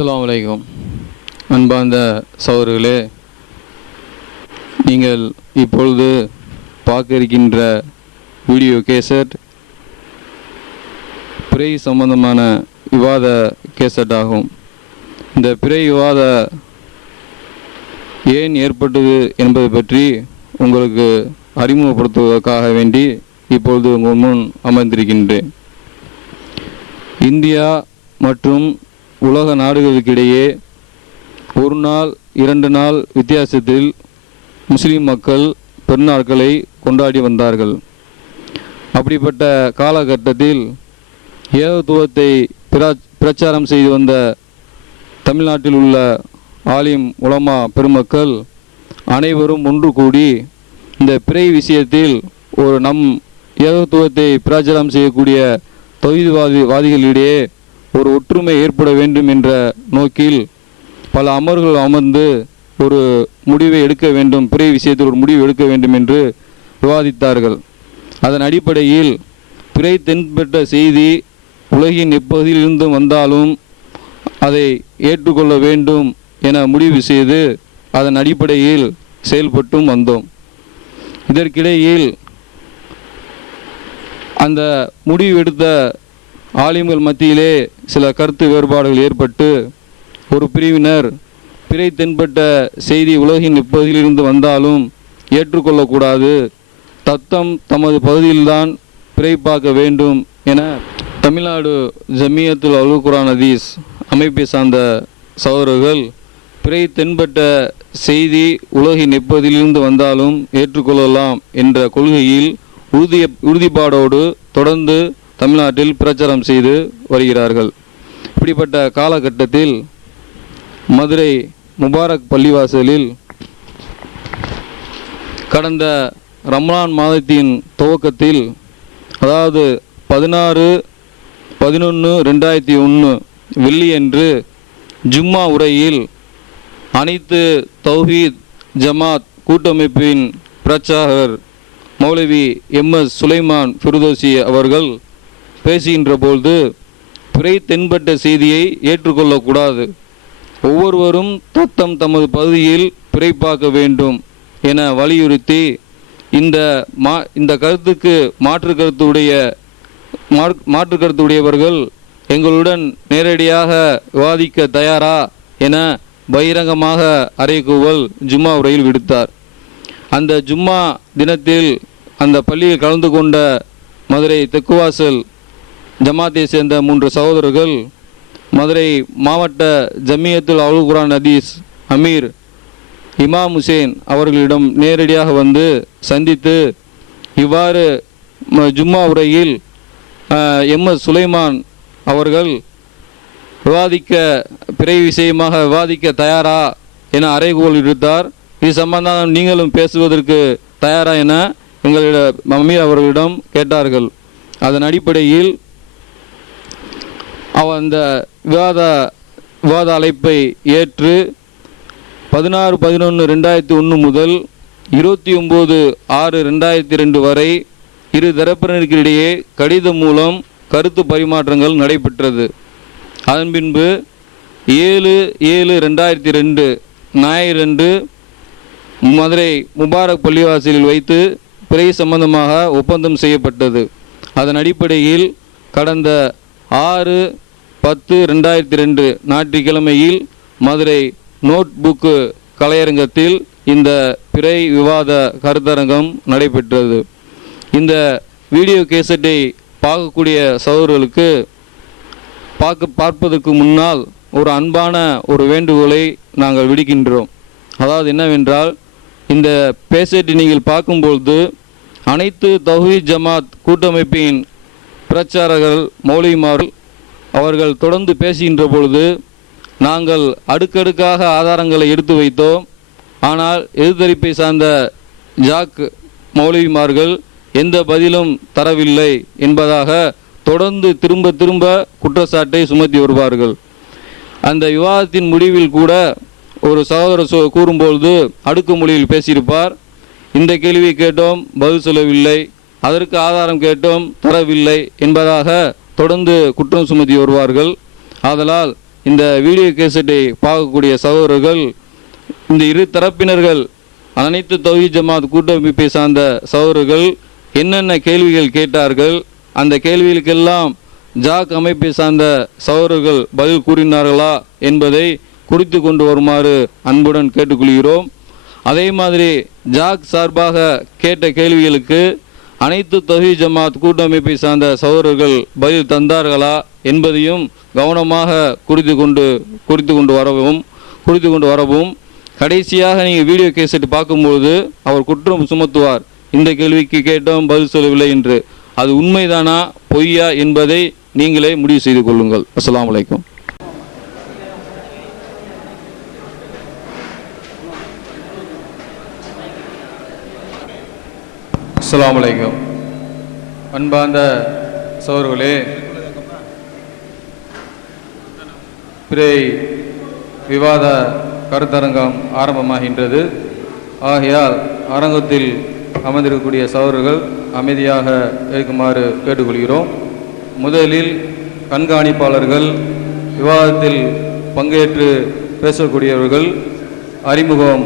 அஸ்ஸலாமு அலைக்கும். அன்பார்ந்த சகோதரர்களே, நீங்கள் இப்பொழுது பார்க்க இருக்கின்ற வீடியோ கேசட் பிறை சம்பந்தமான விவாத கேசட் ஆகும். இந்த பிறை விவாத ஏன் ஏற்பட்டது என்பது பற்றி உங்களுக்கு அறிமுகப்படுத்துவதற்காக வேண்டி இப்பொழுது உங்கள் முன் அமர்ந்திருக்கின்றேன். இந்தியா மற்றும் உலக நாடுகளுக்கிடையே ஒரு நாள் 2 நாள் வித்தியாசத்தில் முஸ்லீம் மக்கள் பெருநாட்களை கொண்டாடி வந்தார்கள். அப்படிப்பட்ட காலகட்டத்தில் ஏகத்துவத்தை பிரச்சாரம் செய்து வந்த தமிழ்நாட்டில் உள்ள ஆலிம் உலமா பெருமக்கள் அனைவரும் ஒன்று கூடி இந்த பிறை விஷயத்தில் ஒரு ஏகத்துவத்தை பிரச்சாரம் செய்யக்கூடிய தௌஹீத்வாதிகளிடையே ஒரு ஒற்றுமை ஏற்பட வேண்டும் என்ற நோக்கில் பல அமர்கள் அமர்ந்து ஒரு முடிவை எடுக்க வேண்டும், பிறை விஷயத்தில் ஒரு முடிவு எடுக்க வேண்டும் என்று விவாதித்தார்கள். அதன் அடிப்படையில் பிறை தென்பட்ட செய்தி உலகின் எப்பகுதியிலிருந்து வந்தாலும் அதை ஏற்றுக்கொள்ள வேண்டும் என முடிவு செய்து அதன் அடிப்படையில் செயல்பட்டும் வந்தோம். இதற்கிடையில் அந்த முடிவு எடுத்த ஆலிம்கள் மத்தியிலே சில கருத்து வேறுபாடுகள் ஏற்பட்டு ஒரு பிரிவினர் பிறை தென்பட்ட செய்தி உலகின் இப்பகுதியிலிருந்து வந்தாலும் ஏற்றுக்கொள்ளக்கூடாது, தமது பகுதியில்தான் பிறை பார்க்க வேண்டும் என தமிழ்நாடு ஜமியத்துல் அல் குர்ஆன் ஹதீஸ் அமைப்பை சார்ந்த சகோதரர்கள் பிறை தென்பட்ட செய்தி உலகின் எப்பகுதியிலிருந்து வந்தாலும் ஏற்றுக்கொள்ளலாம் என்ற கொள்கையில் உறுதிப்பாடோடு தொடர்ந்து தமிழ்நாட்டில் பிரச்சாரம் செய்து வருகிறார்கள். இப்படிப்பட்ட காலகட்டத்தில் மதுரை முபாரக் பள்ளிவாசலில் கடந்த ரமலான் மாதத்தின் துவக்கத்தில், அதாவது 16/11/2001 வெள்ளியன்று ஜும்மா உரையில் அனைத்து தௌஹீத் ஜமாத் கூட்டமைப்பின் பிரச்சாரகர் மௌலவி எம்.எஸ். சுலைமான் ஃபிர்தோசி அவர்கள் பேசுகின்ற பொழுது பிறை தென்பட்ட செய்தியை ஏற்றுக்கொள்ளக்கூடாது, ஒவ்வொருவரும் தமது பகுதியில் பிறை பார்க்க வேண்டும் என வலியுறுத்தி இந்த கருத்துக்கு மாற்று கருத்துடையவர்கள் எங்களுடன் நேரடியாக விவாதிக்க தயாரா என பகிரங்கமாக அறைகூவல் ஜும்மா உரையில் விடுத்தார். அந்த ஜும்மா தினத்தில் அந்த பள்ளியில் கலந்து கொண்ட மதுரை தெக்குவாசல் ஜமாத்தை சேர்ந்த 3 சகோதரர்கள் மதுரை மாவட்ட ஜமியத்துல் அல் குர்ஆன் ஹதீஸ் அமீர் இமாம் ஹுசேன் அவர்களிடம் நேரடியாக வந்து சந்தித்து இவ்வாறு ஜும்மா உரையில் எம்.எஸ். சுலைமான் அவர்கள் பிறை விஷயமாக விவாதிக்க தயாரா என அறைகூவல் விடுத்தார். இது சம்பந்தமாக நீங்களும் பேசுவதற்கு தயாரா என எங்களிடம் அமீர் அவர்களிடம் கேட்டார்கள். அதன் அடிப்படையில் அந்த விவாத அழைப்பை ஏற்று 16/11/2001 முதல் 29/6/2002 வரை இரு தரப்பினருக்கிடையே கடிதம் மூலம் கருத்து பரிமாற்றங்கள் நடைபெற்றது. அதன் பின்பு 7/7/2002 ஞாயிறன்று மதுரை முபாரக் பள்ளிவாசலில் வைத்து பிறை சம்பந்தமாக ஒப்பந்தம் செய்யப்பட்டது. அதன் அடிப்படையில் கடந்த 6/10/2002 ஞாயிற்றுக்கிழமையில் மதுரை நோட் புக்கு கலையரங்கத்தில் இந்த பிறை விவாத கருத்தரங்கம் நடைபெற்றது. இந்த வீடியோ கேசட்டை பார்க்கக்கூடிய சகோதரர்களுக்கு பார்ப்பதற்கு முன்னால் ஒரு அன்பான ஒரு வேண்டுகோளை நாங்கள் விடுக்கின்றோம். அதாவது என்னவென்றால், இந்த கேசட்டை நீங்கள் பார்க்கும்பொழுது அனைத்து தௌஹீத் ஜமாத் கூட்டமைப்பின் பிரச்சாரகர்கள் மௌலவிமார்கள் அவர்கள் தொடர்ந்து பேசுகின்ற பொழுது நாங்கள் அடுக்கடுக்காக ஆதாரங்களை எடுத்து வைத்தோம். ஆனால் எதிர்த்தரப்பை சார்ந்த ஜாக் மௌலவிமார்கள் எந்த பதிலும் தரவில்லை என்பதாக தொடர்ந்து திரும்ப குற்றச்சாட்டை சுமத்தி வருவார்கள். அந்த விவாதத்தின் முடிவில் கூட ஒரு சகோதரர் கூறும்பொழுது அடுக்குமொழியில் பேசியிருப்பார். இந்த கேள்வி கேட்டோம், பதில் சொல்லவில்லை, அதற்கு ஆதாரம் கேட்டோம், தரவில்லை என்பதாக தொடர்ந்து குற்றம் சுமத்தி வருவார்கள். ஆதலால் இந்த வீடியோ கேசட்டை பார்க்கக்கூடிய சகோதரர்கள், இந்த இரு தரப்பினர்கள் அனைத்து தௌஹீத் ஜமாத் கூட்டமைப்பை சார்ந்த சகோதரர்கள் என்னென்ன கேள்விகள் கேட்டார்கள், அந்த கேள்விகளுக்கெல்லாம் ஜாக் அமைப்பை சார்ந்த சகோதரர்கள் பதில் கூறினார்களா என்பதை குறித்து கொண்டு வருமாறு அன்புடன் கேட்டுக்கொள்கிறோம். அதே மாதிரி ஜாக் சார்பாக கேட்ட கேள்விகளுக்கு அனைத்து தௌஹீத் ஜமாத் கூட்டமைப்பை சார்ந்த சகோதரர்கள் பதில் தந்தார்களா என்பதையும் கவனமாக குறித்து கொண்டு வரவும் கடைசியாக நீங்கள் வீடியோ கேசட் பார்க்கும்போது அவர் குற்றம் சுமத்துவார், இந்த கேள்விக்கு கேட்டோம் பதில் சொல்லவில்லை என்று. அது உண்மைதானா பொய்யா என்பதை நீங்களே முடிவு செய்து கொள்ளுங்கள். அஸ்ஸலாமு அலைக்கும். அஸ்ஸலாமு அலைக்கும். அன்பார்ந்த சகோதரர்களே, பிறை விவாத கருத்தரங்கம் ஆரம்பமாகின்றது. ஆகையால் அரங்கத்தில் அமர்ந்திருக்கக்கூடிய சகோதரர்கள் அமைதியாக இருக்குமாறு கேட்டுக்கொள்கிறோம். முதலில் கண்காணிப்பாளர்கள், விவாதத்தில் பங்கேற்று பேசக்கூடியவர்கள் அறிமுகம்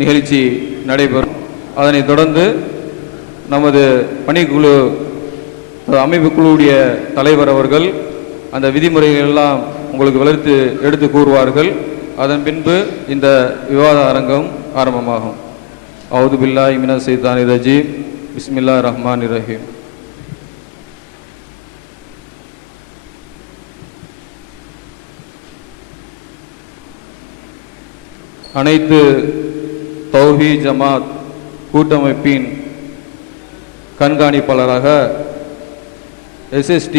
நிகழ்ச்சி நடைபெறும். அதனைத் தொடர்ந்து நமது பணிக்குழு அமைப்புக்குழுவுடைய தலைவர் அவர்கள் அந்த விதிமுறைகள் எல்லாம் உங்களுக்கு வளர்த்து எடுத்து கூறுவார்கள். அதன் பின்பு இந்த விவாத அரங்கம் ஆரம்பமாகும். அவுது பில்லாஹி மினஷ் ஷைத்தானிர் ரஜீம். பிஸ்மில்லாஹிர் ரஹ்மானிர் ரஹீம். அனைத்து தௌஹீத் ஜமாத் கூட்டமைப்பின் கண்காணிப்பாளராக SST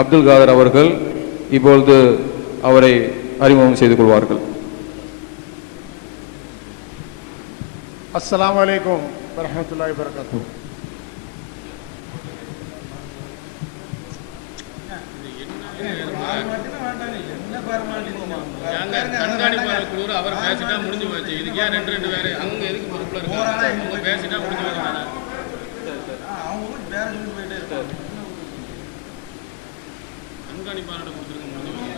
அப்துல் காதர் அவர்கள் இப்பொழுது அவரை அறிமுகம் செய்து கொள்வார்கள். அஸ்ஸலாமு அலைக்கும் வரஹ்மத்துல்லாஹி வபரகாத்துஹு. கண்காணிப்பாளர் குழு அவர் பேசிட்டா முடிஞ்சு போச்சு. இதுக்கு ஏன் ரெண்டு பேர் அவங்க எதுக்கு பொறுப்புல இருக்காங்க? அவங்க பேசிட்டா முடிஞ்சு போச்சு. கண்காணிப்பாளர் கொடுத்துருக்க முடிஞ்சு போச்சு.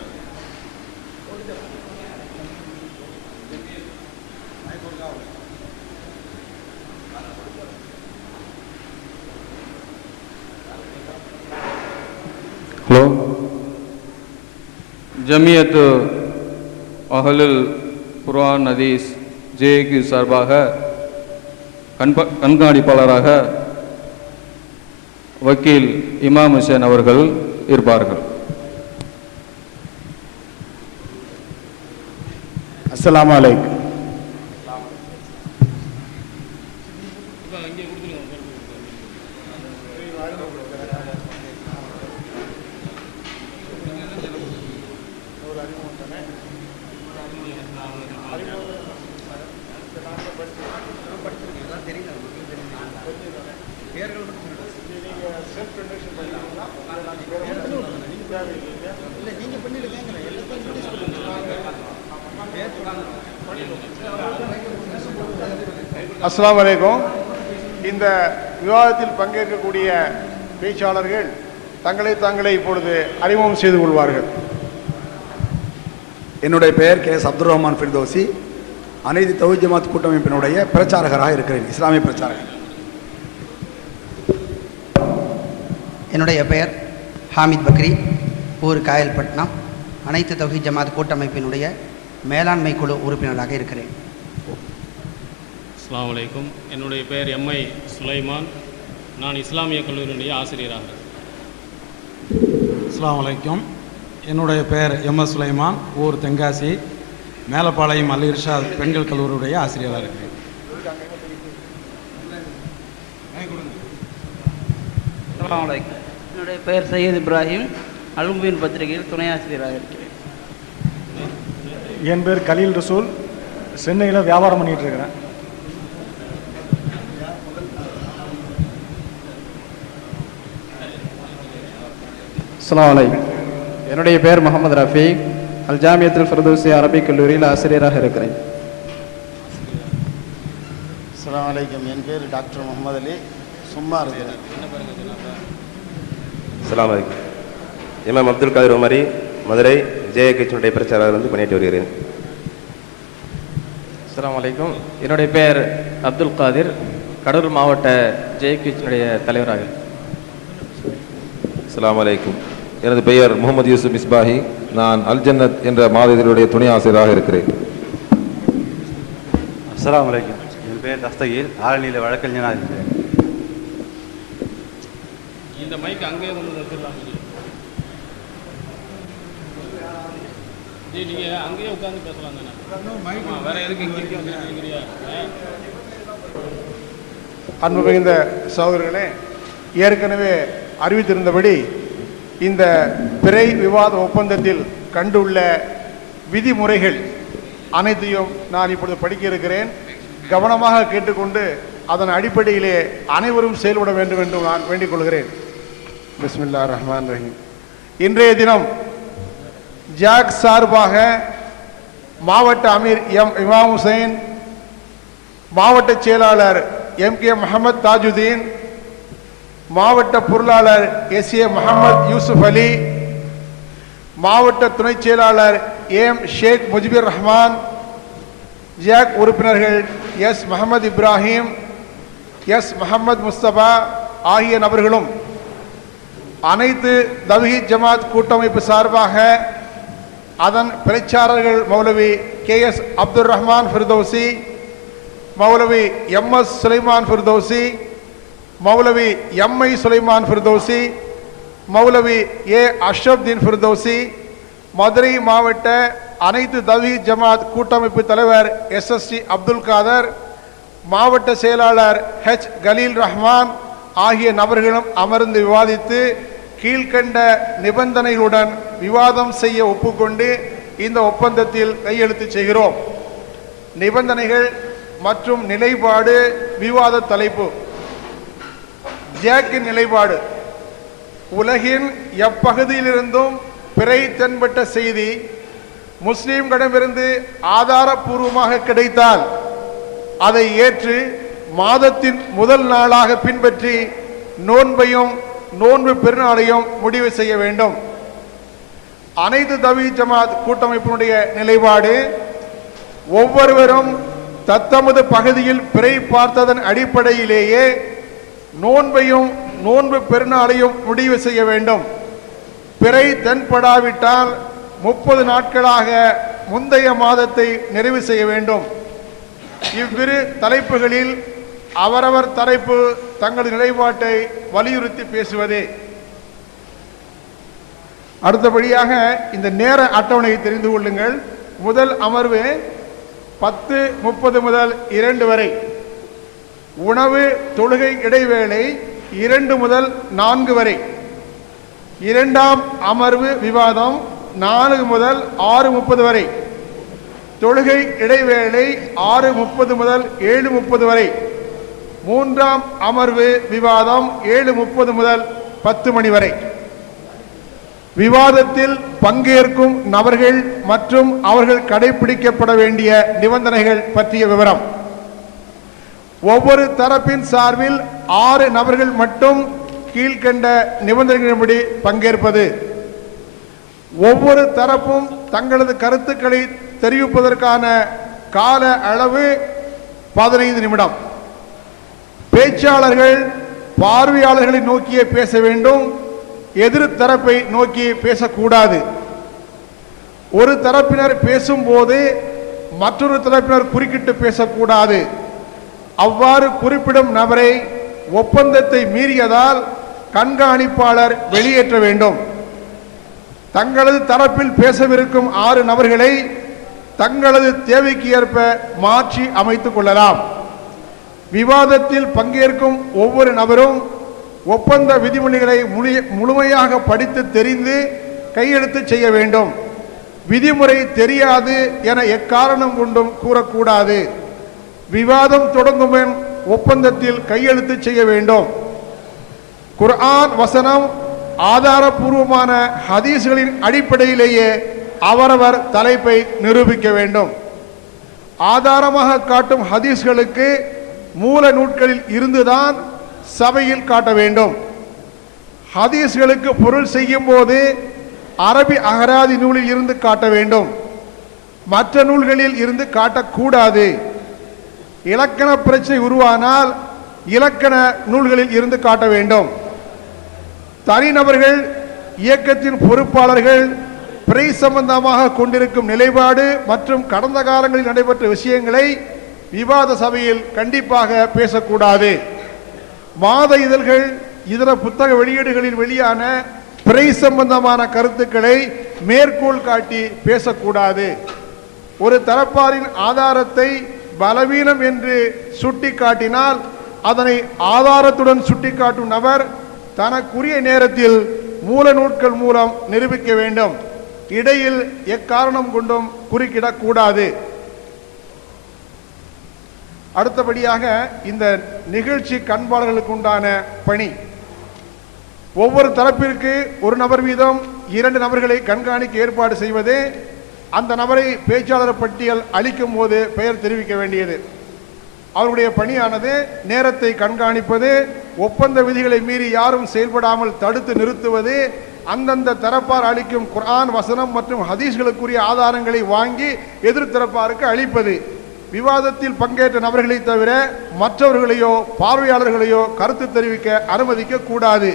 ஹலோ, ஜமியத் அஹ்லுல் குர்ஆன் ஹதீஸ் JQ சார்பாக கண்காணிப்பாளராக வக்கீல் இமாம் ஹுசேன் அவர்கள் இருப்பார்கள். அஸ்ஸலாமு அலைக்கும். அஸ்ஸலாமு அலைக்கும். இந்த விவாதத்தில் பங்கேற்கக்கூடிய பேச்சாளர்கள் தங்களை இப்பொழுது அறிமுகம் செய்து கொள்வார்கள். என்னுடைய பெயர் KS அப்துல் ரஹ்மான் ஃபிர்தோசி. அனைத்து தௌஹீத் ஜமாத் கூட்டமைப்பினுடைய பிரச்சாரகராக இருக்கிறேன், இஸ்லாமிய பிரச்சாரகர். என்னுடைய பெயர் ஹாமித் பக்ரி, ஊர் காயல்பட்டினம். அனைத்து தௌஹீத் ஜமாத் கூட்டமைப்பினுடைய மேலாண்மை குழு உறுப்பினராக இருக்கிறேன். அஸ்ஸலாமு அலைக்கும். என்னுடைய பெயர் MI சுலைமான். நான் இஸ்லாமிய கல்லூரியினுடைய ஆசிரியராக இருக்கிறேன். அஸ்ஸலாமு அலைக்கும். என்னுடைய பெயர் MS சுலைமான், ஊர் தென்காசி, மேலப்பாளையம் அல் இர்ஷாத் பெண்கள் கல்லூரியுடைய ஆசிரியராக இருக்கிறேன். அஸ்ஸலாமு அலைக்கும். என்னுடைய பெயர் சையத் இப்ராஹிம், அல்முபீன் பத்திரிகையில் துணை ஆசிரியராக இருக்கிறேன். என் பேர் கலீல் ரசூல், சென்னையில் வியாபாரம் பண்ணிட்டு இருக்கிறேன். அஸ்ஸலாமு அலைக்கும். என்னுடைய பெயர் முகமது ரஃபீக், அல் ஜாமியத்துல் ஃபிர்தௌசி அரபிக் கல்லூரியில் ஆசிரியராக இருக்கிறேன். அஸ்ஸலாமு அலைக்கும். என் பேர் டாக்டர் முகமது அலி, சும்மா இருக்கிறேன். அஸ்ஸலாமு அலைக்கும். இமாம் அப்துல் காதிர் உமரி, மதுரை ஜேகேச்சினுடைய பிரச்சாரர் வந்து பணியாற்றி வருகிறேன். அஸ்ஸலாமு அலைக்கும். என்னுடைய பெயர் அப்துல் காதிர், கடலூர் மாவட்ட ஜேகேச்சினுடைய தலைவராக. அஸ்ஸலாமு அலைக்கும். எனது பெயர் முகமது யூசுப் மிஸ்பாஹி. நான் அல் ஜன்னத் என்ற மாதத்தினுடைய துணை ஆசிரியராக இருக்கிறேன். அஸ்ஸலாமு அலைக்கும். என் பெயர் தஸ்தகீர், ஆரணியில் வழக்கறிஞராக இருக்கிறேன். இந்த மைக் அங்கேயே கொண்டு வச்சிடலாம். நீங்க அங்கேயே உட்கார்ந்து பேசலாம் தானே? வேற எதுக்கு இங்கே வந்துருக்கீங்க? அன்பு மிகுந்த சகோதரர்களே, ஏற்கனவே அறிவித்திருந்தபடி இந்த பிறை விவாத ஒப்பந்தத்தில் கண்டுள்ள விதிமுறைகள் அனைத்தையும் நான் இப்பொழுது படிக்க இருக்கிறேன். கவனமாக கேட்டுக்கொண்டு அதன் அடிப்படையிலே அனைவரும் செயல்பட வேண்டும் என்று நான் வேண்டிக் கொள்கிறேன். பிஸ்மில்லாஹிர் ரஹ்மானிர் ரஹீம். இன்றைய தினம் ஜாக் சார்பாக மாவட்ட அமீர் எம் இமாம் ஹுசைன், மாவட்ட செயலாளர் எம் கே முகமது தாஜுதீன், மாவட்ட பொருளாளர் எஸ் ஏ முகமது யூசுப் அலி, மாவட்ட துணை செயலாளர் எம் ஷேக் முஜிபுர் ரஹ்மான், ஜாக் உறுப்பினர்கள் எஸ் முகமது இப்ராஹிம், எஸ் முகமது முஸ்தபா ஆகிய நபர்களும் அனைத்து தவ்ஹீத் ஜமாத் கூட்டமைப்பு சார்பாக அதன் பிரச்சாரர்கள் மௌலவி K S Abdul Rahman Firdausi, Moulavi M S Sulaiman Firdausi, Moulavi M I Sulaiman Firdausi, மௌலவி ஏ அஷ்ரப்தீன் ஃபிர்தௌசி, மதுரை மாவட்ட அனைத்து தவ்ஹீத் ஜமாத் கூட்டமைப்பு தலைவர் எஸ்எஸ்டி அப்துல் காதர், மாவட்ட செயலாளர் ஹெச் கலீல் ரஹ்மான் ஆகிய நபர்களும் அமர்ந்து விவாதித்து கீழ்கண்ட நிபந்தனைகளுடன் விவாதம் செய்ய ஒப்புக்கொண்டு இந்த ஒப்பந்தத்தில் கையெழுத்து செய்கிறோம். நிபந்தனைகள் மற்றும் நிலைப்பாடு. விவாத தலைப்பு: ஜாக்கின் நிலைப்பாடு. உலகின் எப்பகுதியிலிருந்தும் பிறை தென்பட்ட செய்தி முஸ்லிம்களிடமிருந்து ஆதாரபூர்வமாக கிடைத்தால் அதை ஏற்று மாதத்தின் முதல் நாளாக பின்பற்றி நோன்பையும் நோன்பு பெருநாளையும் முடிவு செய்ய வேண்டும். அனைத்து தவ்ஹீத் ஜமாத் கூட்டமைப்பினுடைய நிலைப்பாடு: ஒவ்வொருவரும் தத்தமது பகுதியில் பிறை பார்த்ததன் அடிப்படையிலேயே நோன்பையும் நோன்பு பெருநாளையும் முடிவு செய்ய வேண்டும். பிறை தென்படாவிட்டால் 30 நாட்களாக முந்தைய மாதத்தை நிறைவு செய்ய வேண்டும். இவ்விரு தலைப்புகளில் அவரவர் தரப்பு தங்களது நிலைப்பாட்டை வலியுறுத்தி பேசுவதே. அடுத்தபடியாக இந்த நேர அட்டவணையை தெரிந்து கொள்ளுங்கள். முதல் அமர்வு 10:30 முதல் 2 வரை. உணவு தொழுகை இடைவேளை 2 முதல் 4 வரை. இரண்டாம் அமர்வு விவாதம் 4 முதல் 6:30 வரை. தொழுகை இடைவேளை 6:30 முதல் 7:30 வரை. மூன்றாம் அமர்வு விவாதம் 7:30 முதல் 10 மணி வரை. விவாதத்தில் பங்கேற்கும் நபர்கள் மற்றும் அவர்கள் கடைபிடிக்கப்பட வேண்டிய நிபந்தனைகள் பற்றிய விவரம்: ஒவ்வொரு தரப்பின் சார்பில் 6 நபர்கள் மட்டும் கீழ்கண்ட நிபந்தனைகளின்படி பங்கேற்பது. ஒவ்வொரு தரப்பும் தங்களது கருத்துக்களை தெரிவிப்பதற்கான கால அளவு 15 நிமிடம். பேச்சாளர்கள் பார்வையாளர்களை நோக்கியே பேச வேண்டும், எதிர் தரப்பை நோக்கி பேசக்கூடாது. ஒரு தரப்பினர் பேசும்போது மற்றொரு தரப்பினர் குறுக்கிட்டு பேசக்கூடாது. அவ்வாறு குறிப்பிடும் நபரை ஒப்பந்தத்தை மீறியதால் கண்காணிப்பாளர் வெளியேற்ற வேண்டும். தங்களது தரப்பில் பேசவிருக்கும் 6 நபர்களை தங்களது தேவைக்கு ஏற்ப மாற்றி அமைத்துக் கொள்ளலாம். விவாதத்தில் பங்கேற்கும் ஒவ்வொரு நபரும் ஒப்பந்த விதிமுறைகளை முழுமையாக படித்து தெரிந்து கையெழுத்து செய்ய வேண்டும். விதிமுறை தெரியாது என எக்காரணம் கொண்டும் கூறக்கூடாது. விவாதம் தொடங்கும் முன் ஒப்பந்தத்தில் கையெழுத்து செய்ய வேண்டும். குர்ஆன் வசனம், ஆதாரபூர்வமான ஹதீஸ்களின் அடிப்படையிலேயே அவரவர் தலைப்பை நிரூபிக்க வேண்டும். ஆதாரமாக காட்டும் ஹதீஸ்களுக்கு மூல நூட்களில் இருந்துதான் சபையில் காட்ட வேண்டும். ஹதீஸ்களுக்கு பொருள் செய்யும் போது அரபி அகராதி நூலில் இருந்து காட்ட வேண்டும், மற்ற நூல்களில் இருந்து காட்டக்கூடாது. இலக்கண பிரச்சனை உருவானால் இலக்கண நூல்களில் இருந்து காட்ட வேண்டும். தனிநபர்கள், இயக்கத்தின் பொறுப்பாளர்கள் பிறை சம்பந்தமாக கொண்டிருக்கும் நிலைப்பாடு மற்றும் கடந்த காலங்களில் நடைபெற்ற விஷயங்களை விவாத சபையில் கண்டிப்பாக பேசக்கூடாது. மாத இதழ்கள், இதர புத்தக வெளியீடுகளில் வெளியான பிறை சம்பந்தமான கருத்துக்களை மேற்கோள் காட்டி பேசக்கூடாது. ஒரு தரப்பாரின் ஆதாரத்தை பலவீனம் என்று சுட்டி காட்டினால் அதனை ஆதாரத்துடன் சுட்டிக்காட்டும் நபர் தனக்குரிய நேரத்தில் மூல நூல்கள் மூலம் நிரூபிக்க வேண்டும். இடையில் எக்காரணம் கொண்டும் குறுக்கிடக்கூடாது. அடுத்தபடியாக இந்த நிகழ்ச்சி கண்பாளர்களுக்கு உண்டான பணி, ஒவ்வொரு தரப்பிற்கு ஒரு நபர் வீதம் 2 நபர்களை கண்காணிக்க ஏற்பாடு செய்வது, அந்த நபரை பேச்சாளர் பட்டியல் அளிக்கும் போது பெயர் தெரிவிக்க வேண்டியது. அவருடைய பணியானது நேரத்தை கண்காணிப்பது, ஒப்பந்த விதிகளை மீறி யாரும் செயல்படாமல் தடுத்து நிறுத்துவது, அந்தந்த தரப்பார் அளிக்கும் குர்ஆன் வசனம் மற்றும் ஹதீஸ்களுக்குரிய ஆதாரங்களை வாங்கி எதிர்த்தரப்பாருக்கு அளிப்பது. விவாதத்தில் பங்கேற்ற நபர்களை தவிர மற்றவர்களையோ பார்வையாளர்களையோ கருத்து தெரிவிக்க அனுமதிக்க கூடாது.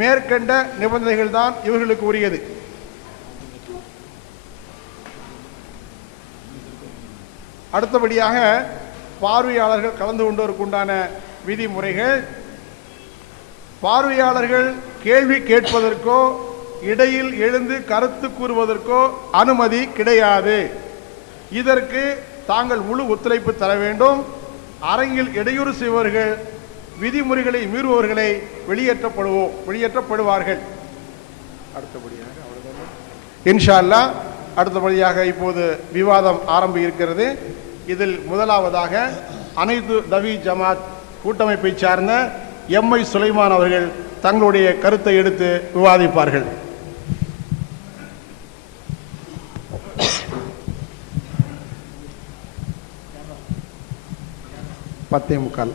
மேற்கண்ட நிபந்தனைகள் தான் இவர்களுக்கு உரியது. அடுத்தபடியாக பார்வையாளர்கள் கலந்து கொண்டோருக்குண்டான விதிமுறைகள். பார்வையாளர்கள் கேள்வி கேட்பதற்கோ இடையில் எழுந்து கருத்து கூறுவதற்கோ அனுமதி கிடையாது. இதற்கு தாங்கள் முழு ஒத்துழைப்பு தர வேண்டும். அரங்கில் இடையூறு செய்பவர்கள், விதிமுறைகளை மீறுபவர்களை வெளியேற்றப்படுவார்கள். அடுத்தபடியாக இன்ஷா அல்லாஹ் அடுத்தபடியாக இப்போது விவாதம் ஆரம்ப இருக்கிறது. இதில் முதலாவதாக அனைத்து தவி ஜமாத் கூட்டமைப்பை சார்ந்த எம்ஐ சுலைமான் அவர்கள் தங்களுடைய கருத்தை எடுத்து விவாதிப்பார்கள். பத்தே முக்கால்.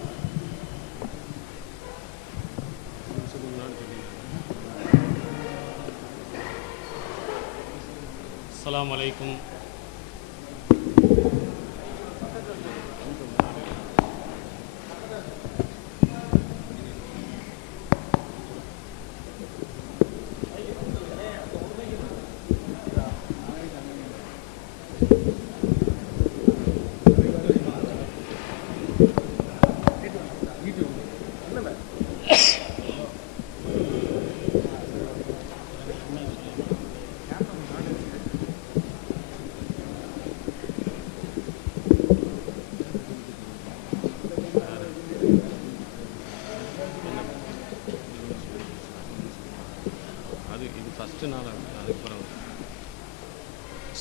அஸ்ஸலாமு அலைக்கும்.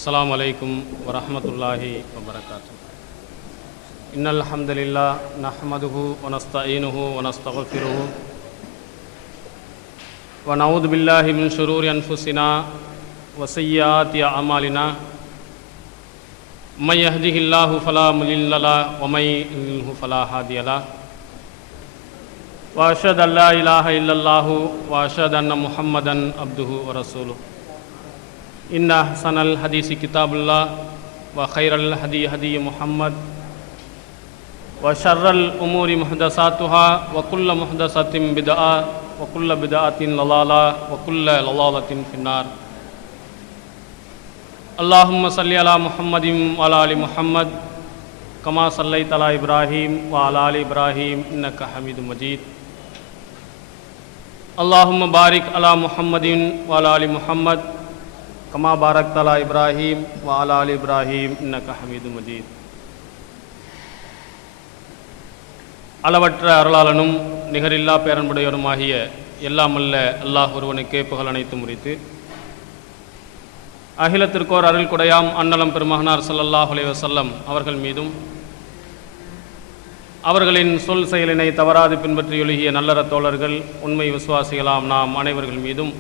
அஸ்ஸலாமு அலைக்கும் வரஹ்மத்துல்லாஹி வபரகாத்துஹு. இன்னல் ஹம்தலில்லாஹ் நஹ்மதுஹு வ நஸ்தஈனுஹு வ நஸ்தக்ஃபிருஹு வ நஊது பில்லாஹி மின் ஷுரூரி அன்ஃபுஸினா வ ஸய்யிஆத்தி அமாலினா. மை யஹ்திஹில்லாஹு ஃபலா முலில்ல லஹு வ மை யுضلில்ஹு ஃபலா ஹாதிய லஹு. வ அஷ்ஹது அன் லா இலாஹா இல்லல்லாஹு வ அஷ்ஹது அன்ன முஹம்மதன் அப்துஹு வ ரசூலுஹு. إن أحسن الحديث كتاب الله وخير الهدي هدي محمد وشر الأمور محدثاتها وكل محدثة بدعة وكل بدعة ضلالة وكل ضلالة في النار. اللهم صل على محمد وعلى آل محمد كما صليت على إبراهيم وعلى آل إبراهيم إنك حميد مجيد. اللهم بارك على محمد وعلى آل محمد கமா பாரக் தலா இப்ராஹீம் வ அலா அலி இப்ராஹீம் இன்னக ஹமீது மஜீத். அளவற்ற அருளாளனும் நிகரில்லா பேரன்புடையவருமாகிய எல்லாமல்ல அல்லாஹ் ஒருவனுக்கே புகழ் அனைத்து முறித்து, அகிலத்திற்கோர் அருள் கொடையாம் அன்னலம் பெருமகனார் ஸல்லல்லாஹு அலைஹி வஸல்லம் அவர்கள் மீதும், அவர்களின் சொல் செயலினை தவறாது பின்பற்றி ஒழுகிய நல்லற தோழர்கள் உண்மை விசுவாசிகளாம் நாம் அனைவர்கள் மீதும்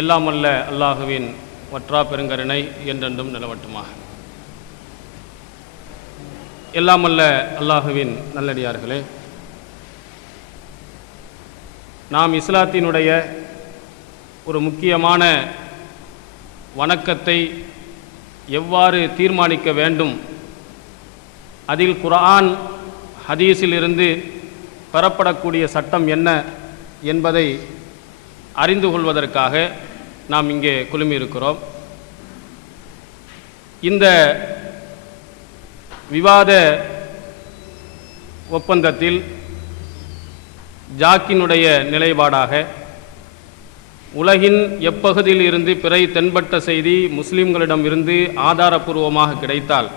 எல்லாமல்ல அல்லாஹுவின் வற்றா பெருங்கருணை என்றென்றும் நிலவட்டுமாக. எல்லாமல்ல அல்லாஹுவின் நல்லடியார்களே, நாம் இஸ்லாத்தினுடைய ஒரு முக்கியமான வணக்கத்தை எவ்வாறு தீர்மானிக்க வேண்டும், அதில் குர்ஆன் ஹதீஸிலிருந்து பெறப்படக்கூடிய சட்டம் என்ன என்பதை அறிந்து கொள்வதற்காக நாம் இங்கே குழுமியிருக்கிறோம். இந்த விவாத ஒப்பந்தத்தில் ஜாக்கினுடைய நிலைப்பாடாக உலகின் எப்பகுதியில் இருந்து பிறை தென்பட்ட செய்தி முஸ்லிம்களிடம் இருந்து ஆதாரபூர்வமாக கிடைத்தால்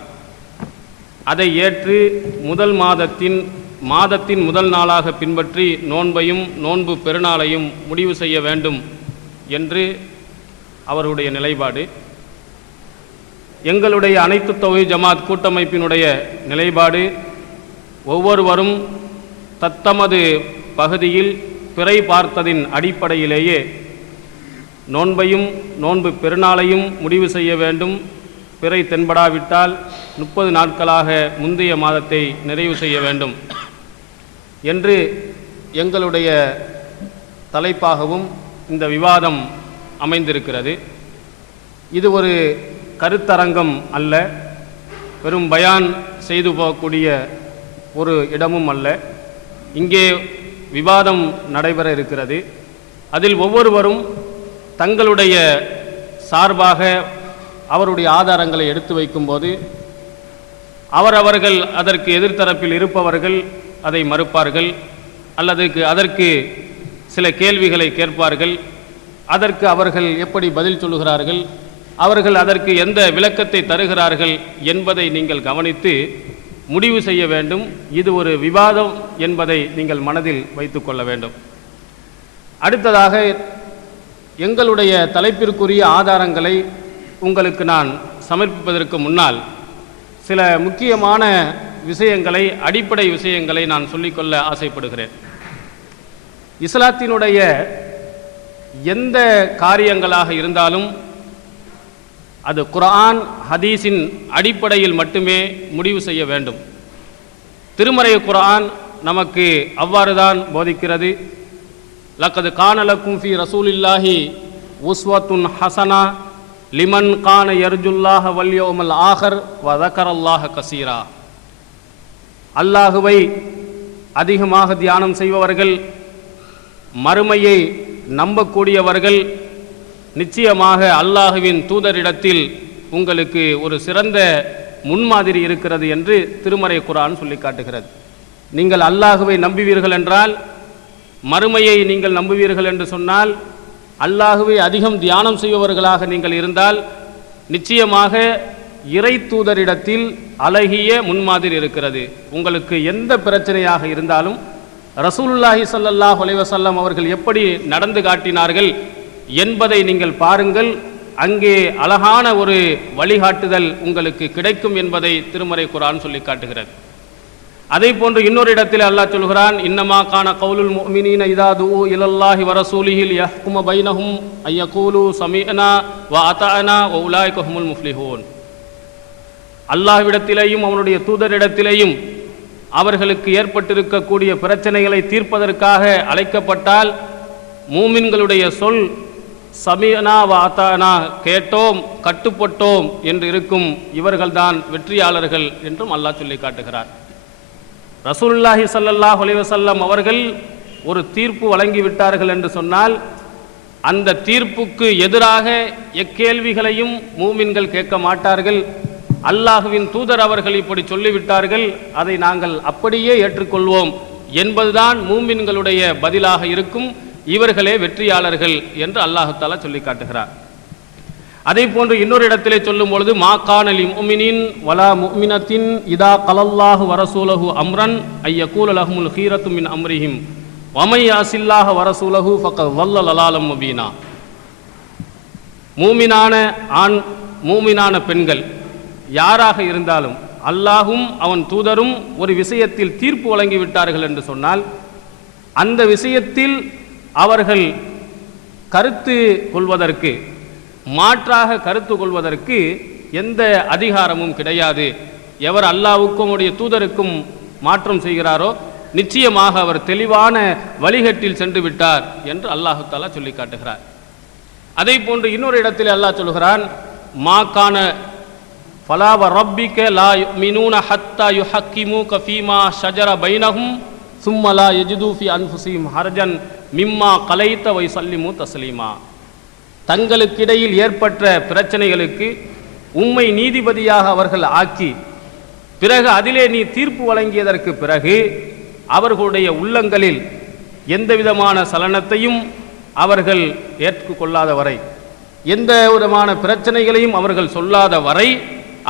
அதை ஏற்று மாதத்தின் முதல் நாளாக பின்பற்றி நோன்பையும் நோன்பு பெருநாளையும் முடிவு செய்ய வேண்டும் என்று அவருடைய நிலைப்பாடு. எங்களுடைய அனைத்து தௌஹீத் ஜமாத் கூட்டமைப்பினுடைய நிலைப்பாடு, ஒவ்வொருவரும் தத்தமது பகுதியில் பிறை பார்த்ததின் அடிப்படையிலேயே நோன்பையும் நோன்பு பெருநாளையும் முடிவு செய்ய வேண்டும். பிறை தென்படாவிட்டால் 30 நாட்களாக முந்தைய மாதத்தை நிறைவு செய்ய வேண்டும் என்று எங்களுடைய தலைப்பாகவும் இந்த விவாதம் அமைந்திருக்கிறது. இது ஒரு கருத்தரங்கம் அல்ல, வெறும் பயான் செய்து போகக்கூடிய ஒரு இடமும் அல்ல. இங்கே விவாதம் நடைபெற இருக்கிறது. அதில் ஒவ்வொருவரும் தங்களுடைய சார்பாக அவருடைய ஆதாரங்களை எடுத்து வைக்கும்போது அவர்கள் அதற்கு எதிர்த்தரப்பில் இருப்பவர்கள் அதை மறுப்பார்கள், அல்லது அதற்கு சில கேள்விகளை கேட்பார்கள். அதற்கு அவர்கள் எப்படி பதில் சொல்லுகிறார்கள், அவர்கள் அதற்கு எந்த விளக்கத்தை தருகிறார்கள் என்பதை நீங்கள் கவனித்து முடிவு செய்ய வேண்டும். இது ஒரு விவாதம் என்பதை நீங்கள் மனதில் வைத்துக் கொள்ள வேண்டும். அடுத்ததாக எங்களுடைய தலைப்பிற்குரிய ஆதாரங்களை உங்களுக்கு நான் சமர்ப்பிப்பதற்கு முன்னால் சில முக்கியமான விஷயங்களை, அடிப்படை விஷயங்களை நான் சொல்லிக்கொள்ள ஆசைப்படுகிறேன். இஸ்லாத்தினுடைய எந்த காரியங்களாக இருந்தாலும் அது குர்ஆன் ஹதீஸின் அடிப்படையில் மட்டுமே முடிவு செய்ய வேண்டும். திருமறை குர்ஆன் நமக்கு அவ்வாறு தான் போதிக்கிறது. லக்கது கான லக்கும் ஃபீ ரசூலில்லாஹி உஸ்வத்துன் ஹசனா லிமன் கான யர்ஜுல்லாஹ வல் யௌமல் ஆஹர் வ ஸக்கரல்லாஹ கஸீரா. அல்லாஹுவை அதிகமாக தியானம் செய்பவர்கள், மறுமையை நம்பக்கூடியவர்கள், நிச்சயமாக அல்லாஹுவின் தூதரிடத்தில் உங்களுக்கு ஒரு சிறந்த முன்மாதிரி இருக்கிறது என்று திருமறை குர்ஆன் சொல்லி காட்டுகிறது. நீங்கள் அல்லாஹுவை நம்புவீர்கள் என்றால், மறுமையை நீங்கள் நம்புவீர்கள் என்று சொன்னால், அல்லாஹுவை அதிகம் தியானம் செய்பவர்களாக நீங்கள் இருந்தால், நிச்சயமாக இறை தூதரிடத்தில் அழகிய முன்மாதிரி இருக்கிறது. உங்களுக்கு எந்த பிரச்சனையாக இருந்தாலும் ரசூலுல்லாஹி ஸல்லல்லாஹு அலைஹி வஸல்லம் அவர்கள் எப்படி நடந்து காட்டினார்கள் என்பதை நீங்கள் பாருங்கள். அங்கே அழகான ஒரு வழிகாட்டுதல் உங்களுக்கு கிடைக்கும் என்பதை திருமறை குர்ஆன் சொல்லி காட்டுகிறது. அதே போன்று இன்னொரு இடத்தில் அல்லாஹ் சொல்கிறான், இன்னமா கான கவுலுல் முஃமினீன இதா துஉ இலல்லாஹி வ ரசூலிஹி லியஹ்கும பைனஹும் அய்யகூலு சமீஅனா வ அதாஅனா வ உலாயிக ஹுமுல் முஃப்லிஹூன். அல்லாஹ்விடத்திலேயும் அவனுடைய தூதரிடத்திலேயும் அவர்களுக்கு ஏற்பட்டிருக்கக்கூடிய பிரச்சனைகளை தீர்ப்பதற்காக அழைக்கப்பட்டால் மூமின்களுடைய சொல் சமீஅனா வ அதாஅனா, கேட்டோம் கட்டுப்பட்டோம் என்று இருக்கும். இவர்கள்தான் வெற்றியாளர்கள் என்றும் அல்லாஹ் சொல்லி காட்டுகிறார். ரசூலுல்லாஹி ஸல்லல்லாஹு அலைஹி வஸல்லம் அவர்கள் ஒரு தீர்ப்பு வழங்கிவிட்டார்கள் என்று சொன்னால், அந்த தீர்ப்புக்கு எதிராக எக்கேள்விகளையும் மூமின்கள் கேட்க மாட்டார்கள். அல்லாஹுவின் தூதர் அவர்கள் இப்படி சொல்லிவிட்டார்கள், அதை நாங்கள் அப்படியே ஏற்றுக்கொள்வோம் என்பதுதான் மூமின்களுடைய பதிலாக இருக்கும். இவர்களே வெற்றியாளர்கள் என்று அல்லாஹு தஆலா சொல்லி காட்டுகிறார். அதே போன்று இன்னொரு இடத்திலே சொல்லும் பொழுது, மா கான லில் முஃமினின் வலா முஃமினத்தின் இதா கலல்லாஹு வ ரசூலுஹு அம்ரன் ஐயகூல லஹுமுல் ஹீரத்து மின் அம்ரிஹிம் வமை யாசில்லாஹ வ ரசூலுஹு ஃபக்கத் வல்ல லலாலம் முபீனா. மூமினான ஆண், மூமினான பெண்கள் யாராக இருந்தாலும், அல்லாஹும் அவன் தூதரும் ஒரு விஷயத்தில் தீர்ப்பு வழங்கிவிட்டார்கள் என்று சொன்னால், அந்த விஷயத்தில் அவர்கள் கருத்து கொள்வதற்கு, மாற்றாக கருத்து கொள்வதற்கு எந்த அதிகாரமும் கிடையாது. எவர் அல்லாஹ்வுக்கும் அவருடைய தூதருக்கும் மாற்றம் செய்கிறாரோ நிச்சயமாக அவர் தெளிவான வழிகட்டில் சென்று விட்டார் என்று அல்லாஹு தஆலா சொல்லி காட்டுகிறார். அதே போன்று இன்னொரு இடத்தில் அல்லாஹ் சொல்கிறான், மாக்கான ஃபலாவ ரப்பிக லா யுமினூன ஹத்தா யுஹக்கிமூக ஃபீமா ஷஜர பைனஹும் சும்ம லா யஜிது ஃபி அன்ஃபுஸிஹிம் ஹர்ஜன் மிம்மா கலைத வ யுஸல்லிமு தஸ்லீமா. தங்களுக்கிடையில் ஏற்பட்ட பிரச்சனைகளுக்கு உம்மை நீதிபதியாக அவர்கள் ஆக்கி பிறகு அதிலே நீ தீர்ப்பு வழங்கியதற்கு பிறகு அவர்களுடைய உள்ளங்களில் எந்த விதமான சலனத்தையும் அவர்கள் ஏற்றுக்கொள்ளாத வரை, எந்த விதமான பிரச்சனைகளையும் அவர்கள் சொல்லாத வரை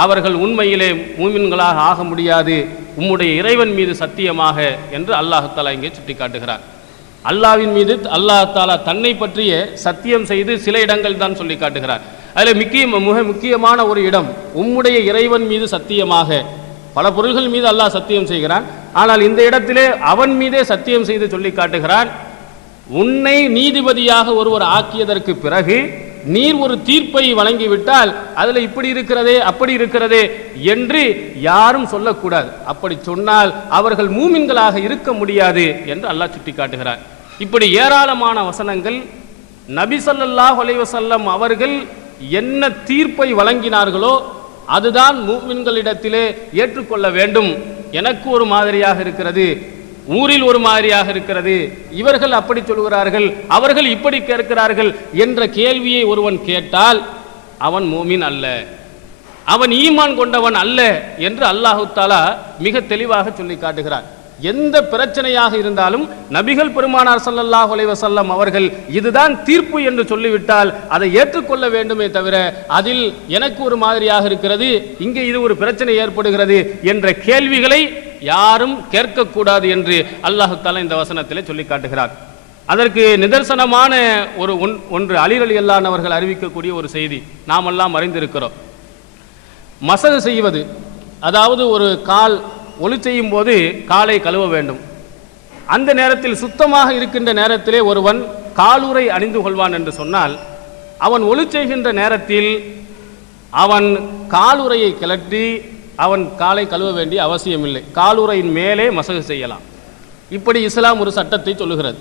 அவர்கள் உண்மையிலே மூமின்களாக ஆக முடியாது, உம்முடைய இறைவன் மீது சத்தியமாக என்று அல்லாஹ் தஆலா இங்கே சுட்டி காட்டுகிறார். அல்லாஹ்வின் மீது அல்லாஹ் தஆலா தன்னை பற்றிய சத்தியம் செய்து சில இடங்கள் தான் சொல்லி காட்டுகிறார். அதில் மிக முக்கியமான ஒரு இடம், உம்முடைய இறைவன் மீது சத்தியமாக. பல பொருள்கள் மீது அல்லாஹ் சத்தியம் செய்கிறான், ஆனால் இந்த இடத்திலே அவன் மீதே சத்தியம் செய்து சொல்லி காட்டுகிறான், உன்னை நீதிபதியாக ஒருவர் ஆக்கியதற்கு பிறகு நீர் ஒரு தீர்ப்பை வழங்கிவிட்டால் அதில் இப்படி இருக்கிறதே அப்படி இருக்கிறதே என்று யாரும் சொல்லக்கூடாது. அப்படி சொன்னால் அவர்கள் மூமின்களாக இருக்க முடியாது என்று அல்லாஹ் சுட்டி காட்டுகிறார். இப்படி ஏராளமான வசனங்கள் நபி ஸல்லல்லாஹு அலைஹி வஸல்லம் அவர்கள் என்ன தீர்ப்பை வழங்கினார்களோ அதுதான் மூமின்களிடத்திலே ஏற்றுக்கொள்ள வேண்டும். எனக்கு ஒரு மாதிரியாக இருக்கிறது, ஊரில் ஒரு மாதிரியாக இருக்கிறது, இவர்கள் அப்படி சொல்கிறார்கள், அவர்கள் இப்படி கேட்கிறார்கள் என்ற கேள்வியை ஒருவன் கேட்டால் அவன் மூமின் அல்ல, அவன் ஈமான் கொண்டவன் அல்ல என்று அல்லாஹு தஆலா மிக தெளிவாக சொல்லி காட்டுகிறார். எந்த பிரச்சனையாக இருந்தாலும் நபிகள் பெருமானார் ஸல்லல்லாஹு அலைஹி வஸல்லம் அவர்கள் இதுதான் தீர்ப்பு என்று சொல்லிவிட்டால் அதை ஏற்றுக்கொள்ள வேண்டுமே தவிர அதில் எனக்கு ஒரு மாதிரியாக இருக்கிறது, இங்கே இது ஒரு பிரச்சனை ஏற்படுகிறது என்ற கேள்விகளை யாரும் கேட்கக்கூடாது என்று அல்லாஹ் தஆலா இந்த வசனத்திலே சொல்லி காட்டுகிறார். அதற்கு நிதர்சனமான ஒன்று அலி ரலியல்லாஹு அன்ஹு அவர்கள் அறிவிக்கக்கூடிய ஒரு செய்தி நாமெல்லாம் அறிந்திருக்கிறோம். மசகு செய்வது, அதாவது ஒரு கால் ஒளி செய்யும் போது காலை கழுவ வேண்டும். அந்த நேரத்தில் சுத்தமாக இருக்கின்ற நேரத்திலே ஒருவன் காலுறை அணிந்து கொள்வான் என்று சொன்னால் அவன் ஒளி செய்கின்ற நேரத்தில் அவன் காலுறையை கிளட்டி அவன் காலை கழுவ வேண்டிய அவசியமில்லை, காலுறையின் மேலே மசகு செய்யலாம். இப்படி இஸ்லாம் ஒரு சட்டத்தை சொல்லுகிறது.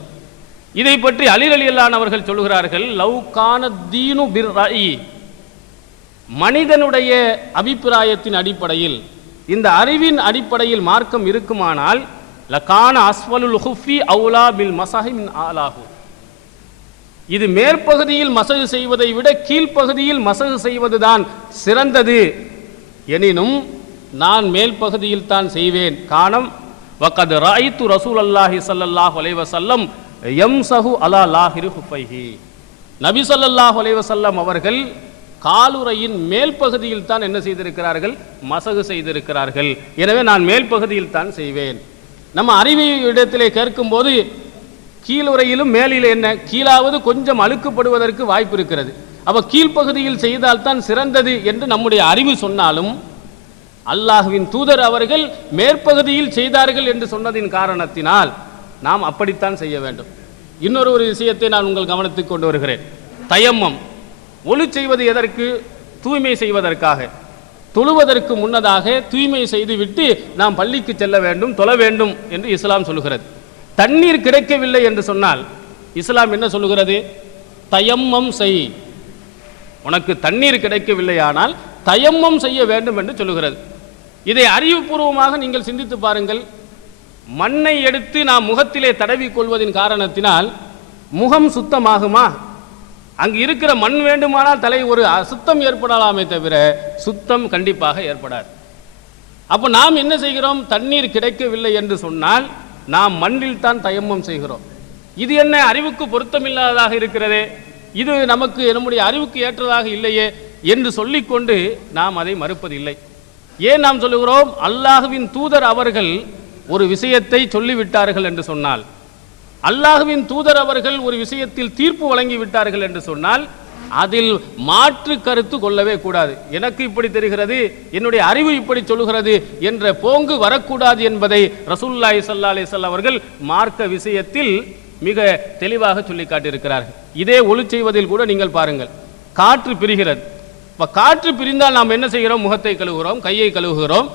இதை பற்றி அலி ரலியல்லாஹு அன்ஹு அவர்கள் சொல்லுகிறார்கள், லவ் கான தீனு பிர் ரஇ, மனிதனுடைய அபிப்பிராயத்தின் அடிப்படையில், இந்த அறிவின் அடிப்படையில் மார்க்கம் இருக்குமானால் லகான அஸ்வலுல் ஹுஃபி அவுலா பில் மஸஹி மின் ஆலாஹு, இது மேற்பகுதியில் மசகு செய்வதை விட கீழ்ப்பகுதியில் மசகு செய்வதுதான் சிறந்தது. எனினும் நான் மேல் பகுதியில் தான் செய்வேன். காரணம், வகத் ரஅய்து ரசூலல்லாஹி ஸல்லல்லாஹு அலைஹி வஸல்லம் யம்ஸஹு அலா லாஹிரி ஹுஃபைஹி, நபி ஸல்லல்லாஹு அலைஹி வஸல்லம் அவர்கள் காலுறையின் மேல் பகுதியில் தான் என்ன செய்திருக்கிறார்கள், மசகு செய்திருக்கிறார்கள். எனவே நான் மேல் பகுதியில் தான் செய்வேன். நம்ம அறிவு இடத்திலே கேட்கும் போது கீழுறையிலும் மேலில் என்ன, கீழாவது கொஞ்சம் அழுக்குப்படுவதற்கு வாய்ப்பு இருக்கிறது, அப்ப கீழ்ப்பகுதியில் செய்தால் தான் சிறந்தது என்று நம்முடைய அறிவு சொன்னாலும் அல்லாஹ்வின் தூதர் அவர்கள் மேற்பகுதியில் செய்தார்கள் என்று சொன்னதின் காரணத்தினால் நாம் அப்படித்தான் செய்ய வேண்டும். இன்னொரு விஷயத்தை நான் உங்கள் கவனத்துக்கு கொண்டு வருகிறேன். தயம்மம், ஒளி செய்வது எதற்கு, தூய்மை செய்வதற்காக. தொழுவதற்கு முன்னதாக தூய்மை செய்துவிட்டு நாம் பள்ளிக்கு செல்ல வேண்டும், தொழ வேண்டும் என்று இஸ்லாம் சொல்லுகிறது. தண்ணீர் கிடைக்கவில்லை என்று சொன்னால் இஸ்லாம் என்ன சொல்லுகிறது, தயம்மம் செய். உனக்கு தண்ணீர் கிடைக்கவில்லையானால் தயம்மம் செய்ய வேண்டும் என்று சொல்லுகிறது. இதை அறிவுபூர்வமாக நீங்கள் சிந்தித்து பாருங்கள். மண்ணை எடுத்து நாம் முகத்திலே தடவி கொள்வதின் காரணத்தினால் முகம் சுத்தமாகுமா? அங்கு இருக்கிற மண் வேண்டுமானால் தலை ஒரு சுத்தம் ஏற்படலாமே தவிர சுத்தம் கண்டிப்பாக ஏற்படாது. அப்போ நாம் என்ன செய்கிறோம், தண்ணீர் கிடைக்கவில்லை என்று சொன்னால் நாம் மண்ணில் தான் தயம்மம் செய்கிறோம். இது என்ன அறிவுக்கு பொருத்தமில்லாததாக இருக்கிறதே, இது நமக்கு நம்முடைய அறிவுக்கு ஏற்றதாக இல்லையே என்று சொல்லிக்கொண்டு நாம் அதை மறுப்பதில்லை. ஏன் நாம் சொல்லுகிறோம், அல்லாஹ்வின் தூதர் அவர்கள் ஒரு விஷயத்தை சொல்லிவிட்டார்கள் என்று சொன்னால், அல்லாஹ்வின் தூதர் அவர்கள் ஒரு விஷயத்தில் தீர்ப்பு வழங்கி விட்டார்கள் என்று சொன்னால் அதில் மாற்று கருத்து கொள்ளவே கூடாது. எனக்கு இப்படி தெரிகிறது, என்னுடைய அறிவு இப்படி சொல்லுகிறது என்ற போங்கு வரக்கூடாது என்பதை ரசூலுல்லாஹி ஸல்லல்லாஹு அலைஹி வஸல்லம் அவர்கள் மார்க்க விஷயத்தில் மிக தெளிவாக சொல்லி காட்டியிருக்கிறார்கள். இதே ஒளி செய்வதில் கூட நீங்கள் பாருங்கள், காற்று பிரிகிறது. இப்போ காற்று பிரிந்தால் நாம் என்ன செய்கிறோம், முகத்தை கழுவுகிறோம், கையை கழுவுகிறோம்.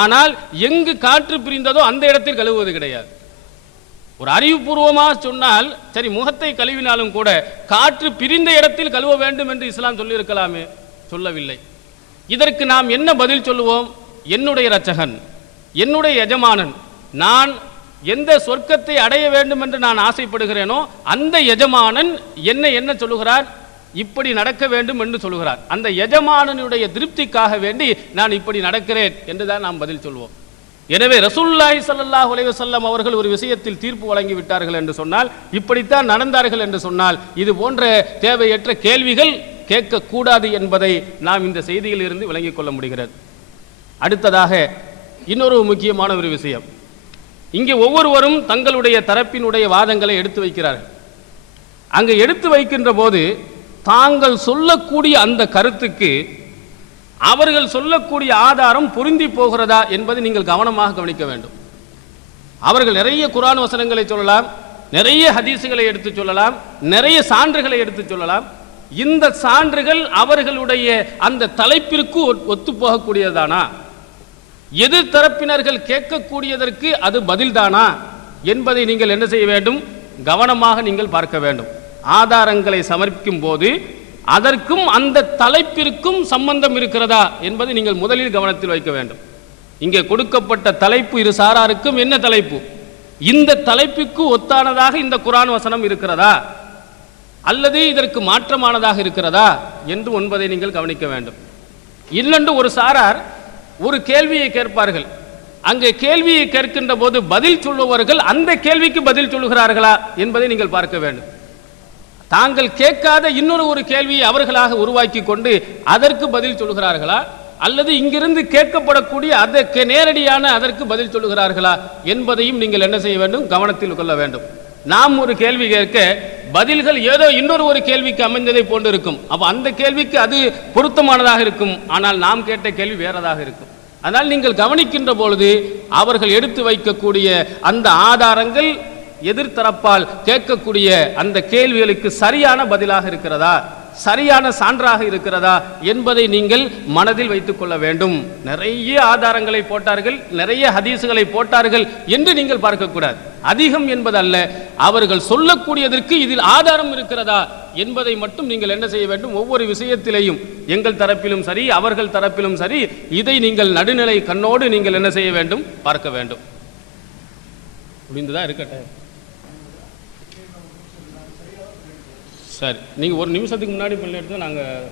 ஆனால் எங்கு காற்று பிரிந்ததோ அந்த இடத்தில் கழுவுவது கிடையாது. ஒரு அறிவுபூர்வமாக சொன்னால் சரி, முகத்தை கழுவினாலும் கூட காற்று பிரிந்த இடத்தில் கழுவ வேண்டும் என்று இஸ்லாம் சொல்லியிருக்கலாமே, சொல்லவில்லை. இதற்கு நாம் என்ன பதில் சொல்லுவோம்? என்னுடைய இரட்சகன், என்னுடைய எஜமானன், நான் எந்த சொர்க்கத்தை அடைய வேண்டும் என்று நான் ஆசைப்படுகிறேனோ அந்த எஜமானன் என்ன சொல்லுகிறார்? இப்படி நடக்க வேண்டும் என்று சொல்லுகிறார். அந்த எஜமானனுடைய திருப்திக்காக வேண்டி நான் இப்படி நடக்கிறேன் என்றுதான் நாம் பதில் சொல்வோம். எனவே ரசூலுல்லாஹி ஸல்லல்லாஹு அலைஹி வஸல்லம் அவர்கள் ஒரு விஷயத்தில் தீர்ப்பு வழங்கி விட்டார்கள் என்று சொன்னால், இப்படித்தான் நடந்தார்கள் என்று சொன்னால், இது போன்ற தேவையற்ற கேள்விகள் கேட்கக்கூடாது என்பதை நாம் இந்த செய்தியில் இருந்து விளங்கிக் கொள்ள முடிகிறது. அடுத்ததாக இன்னொரு முக்கியமான ஒரு விஷயம், இங்கே ஒவ்வொருவரும் தங்களுடைய தரப்பினுடைய வாதங்களை எடுத்து வைக்கிறார்கள். அங்கே எடுத்து வைக்கின்ற போது தாங்கள் சொல்லக்கூடிய அந்த கருத்துக்கு அவர்கள் சொல்லக்கூடிய ஆதாரம் பொருந்தி போகிறதா என்பதை நீங்கள் கவனமாக கவனிக்க வேண்டும். அவர்கள் நிறைய குர்ஆன் வசனங்களை சொல்லலாம், நிறைய ஹதீசுகளை எடுத்து சொல்லலாம், நிறைய சான்றுகளை எடுத்து சொல்லலாம். இந்த சான்றுகள் அவர்களுடைய அந்த தலைப்பிற்கு ஒத்து போகக்கூடியதானா, எதிர் தரப்பினர்கள் கேட்கக்கூடியதற்கு அது பதில்தானா என்பதை நீங்கள் என்ன செய்ய வேண்டும்? கவனமாக நீங்கள் பார்க்க வேண்டும். ஆதாரங்களை சமர்ப்பிக்கும் போது அதற்கும் அந்த தலைப்பிற்கும் சம்பந்தம் இருக்கிறதா என்பதை நீங்கள் முதலில் கவனத்தில் வைக்க வேண்டும். இங்கே கொடுக்கப்பட்ட தலைப்பு இரு சாராருக்கும் என்ன தலைப்பு? இந்த தலைப்புக்கு ஒத்தானதாக இந்த குர்ஆன் வசனம் இருக்கிறதா அல்லது இதற்கு மாற்றமானதாக இருக்கிறதா என்று என்பதை நீங்கள் கவனிக்க வேண்டும். இன்னொன்று, ஒரு சாரார் ஒரு கேள்வியை கேட்பார்கள். அங்கே கேள்வியை கேட்கின்ற போது பதில் சொல்லுபவர்கள் அந்த கேள்விக்கு பதில் சொல்லுகிறார்களா என்பதை நீங்கள் பார்க்க வேண்டும். தாங்கள் கேட்காத இன்னொரு கேள்வியை அவர்களாக உருவாக்கி கொண்டு அதற்கு பதில் சொல்லுகிறார்களா அல்லது இங்கிருந்து கேட்கப்படக்கூடிய அதற்கு நேரடியான அதற்கு பதில் சொல்லுகிறார்களா என்பதையும் நீங்கள் என்ன செய்ய வேண்டும்? கவனத்தில் கொள்ள வேண்டும். நாம் ஒரு கேள்வி கேட்க பதில்கள் ஏதோ இன்னொரு கேள்விக்கு அமைந்ததை போன்று இருக்கும். அப்போ அந்த கேள்விக்கு அது பொருத்தமானதாக இருக்கும், ஆனால் நாம் கேட்ட கேள்வி வேறதாக இருக்கும். அதனால் நீங்கள் கவனிக்கின்ற பொழுது அவர்கள் எடுத்து வைக்கக்கூடிய அந்த ஆதாரங்கள் எதிர்த்தரப்பால் கேட்கக்கூடிய அந்த கேள்விகளுக்கு சரியான பதிலாக இருக்கிறதா, சரியான சான்றாக இருக்கிறதா என்பதை நீங்கள் மனதில் வைத்துக் கொள்ள வேண்டும். நிறைய ஆதாரங்களை போட்டார்கள், நிறைய ஹதீசுகளை போட்டார்கள் என்று நீங்கள் பார்க்கக்கூடாது. அதிகம் என்பதல்ல, அவர்கள் சொல்லக்கூடியதற்கு இதில் ஆதாரம் இருக்கிறதா என்பதை மட்டும் நீங்கள் என்ன செய்ய வேண்டும்? ஒவ்வொரு விஷயத்திலேயும் எங்கள் தரப்பிலும் சரி அவர்கள் தரப்பிலும் சரி இதை நீங்கள் நடுநிலை கண்ணோடு நீங்கள் என்ன செய்ய வேண்டும்? பார்க்க வேண்டும். முடிந்துதான் இருக்கட்டும். சரி, நீங்கள் ஒரு நிமிஷத்துக்கு முன்னாடி பண்ணி எடுத்து நாங்கள்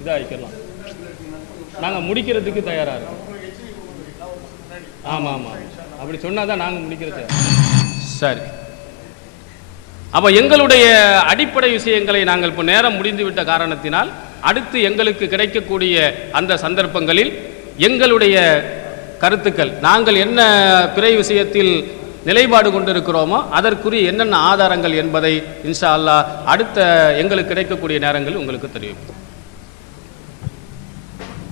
இதாக ஆகிக்கலாம், நாங்கள் முடிக்கிறதுக்கு தயாராக இருக்கோம். ஆமாம் ஆமாம், அப்படி சொன்னால் தான் நாங்கள் முடிக்கிறது. சரி, அப்போ எங்களுடைய அடிப்படை விஷயங்களை நாங்கள் இப்போ நேரம் முடிந்துவிட்ட காரணத்தினால் அடுத்து எங்களுக்கு கிடைக்கக்கூடிய அந்த சந்தர்ப்பங்களில் எங்களுடைய கருத்துக்கள், நாங்கள் என்ன பிறை விஷயத்தில் நிலைப்பாடு கொண்டிருக்கிறோமோ அதற்குரிய என்னென்ன ஆதாரங்கள் என்பதை இன்ஷா அல்லாஹ் அடுத்த எங்களுக்கு கிடைக்கக்கூடிய நேரங்களில் உங்களுக்கு தெரிவிப்போம்.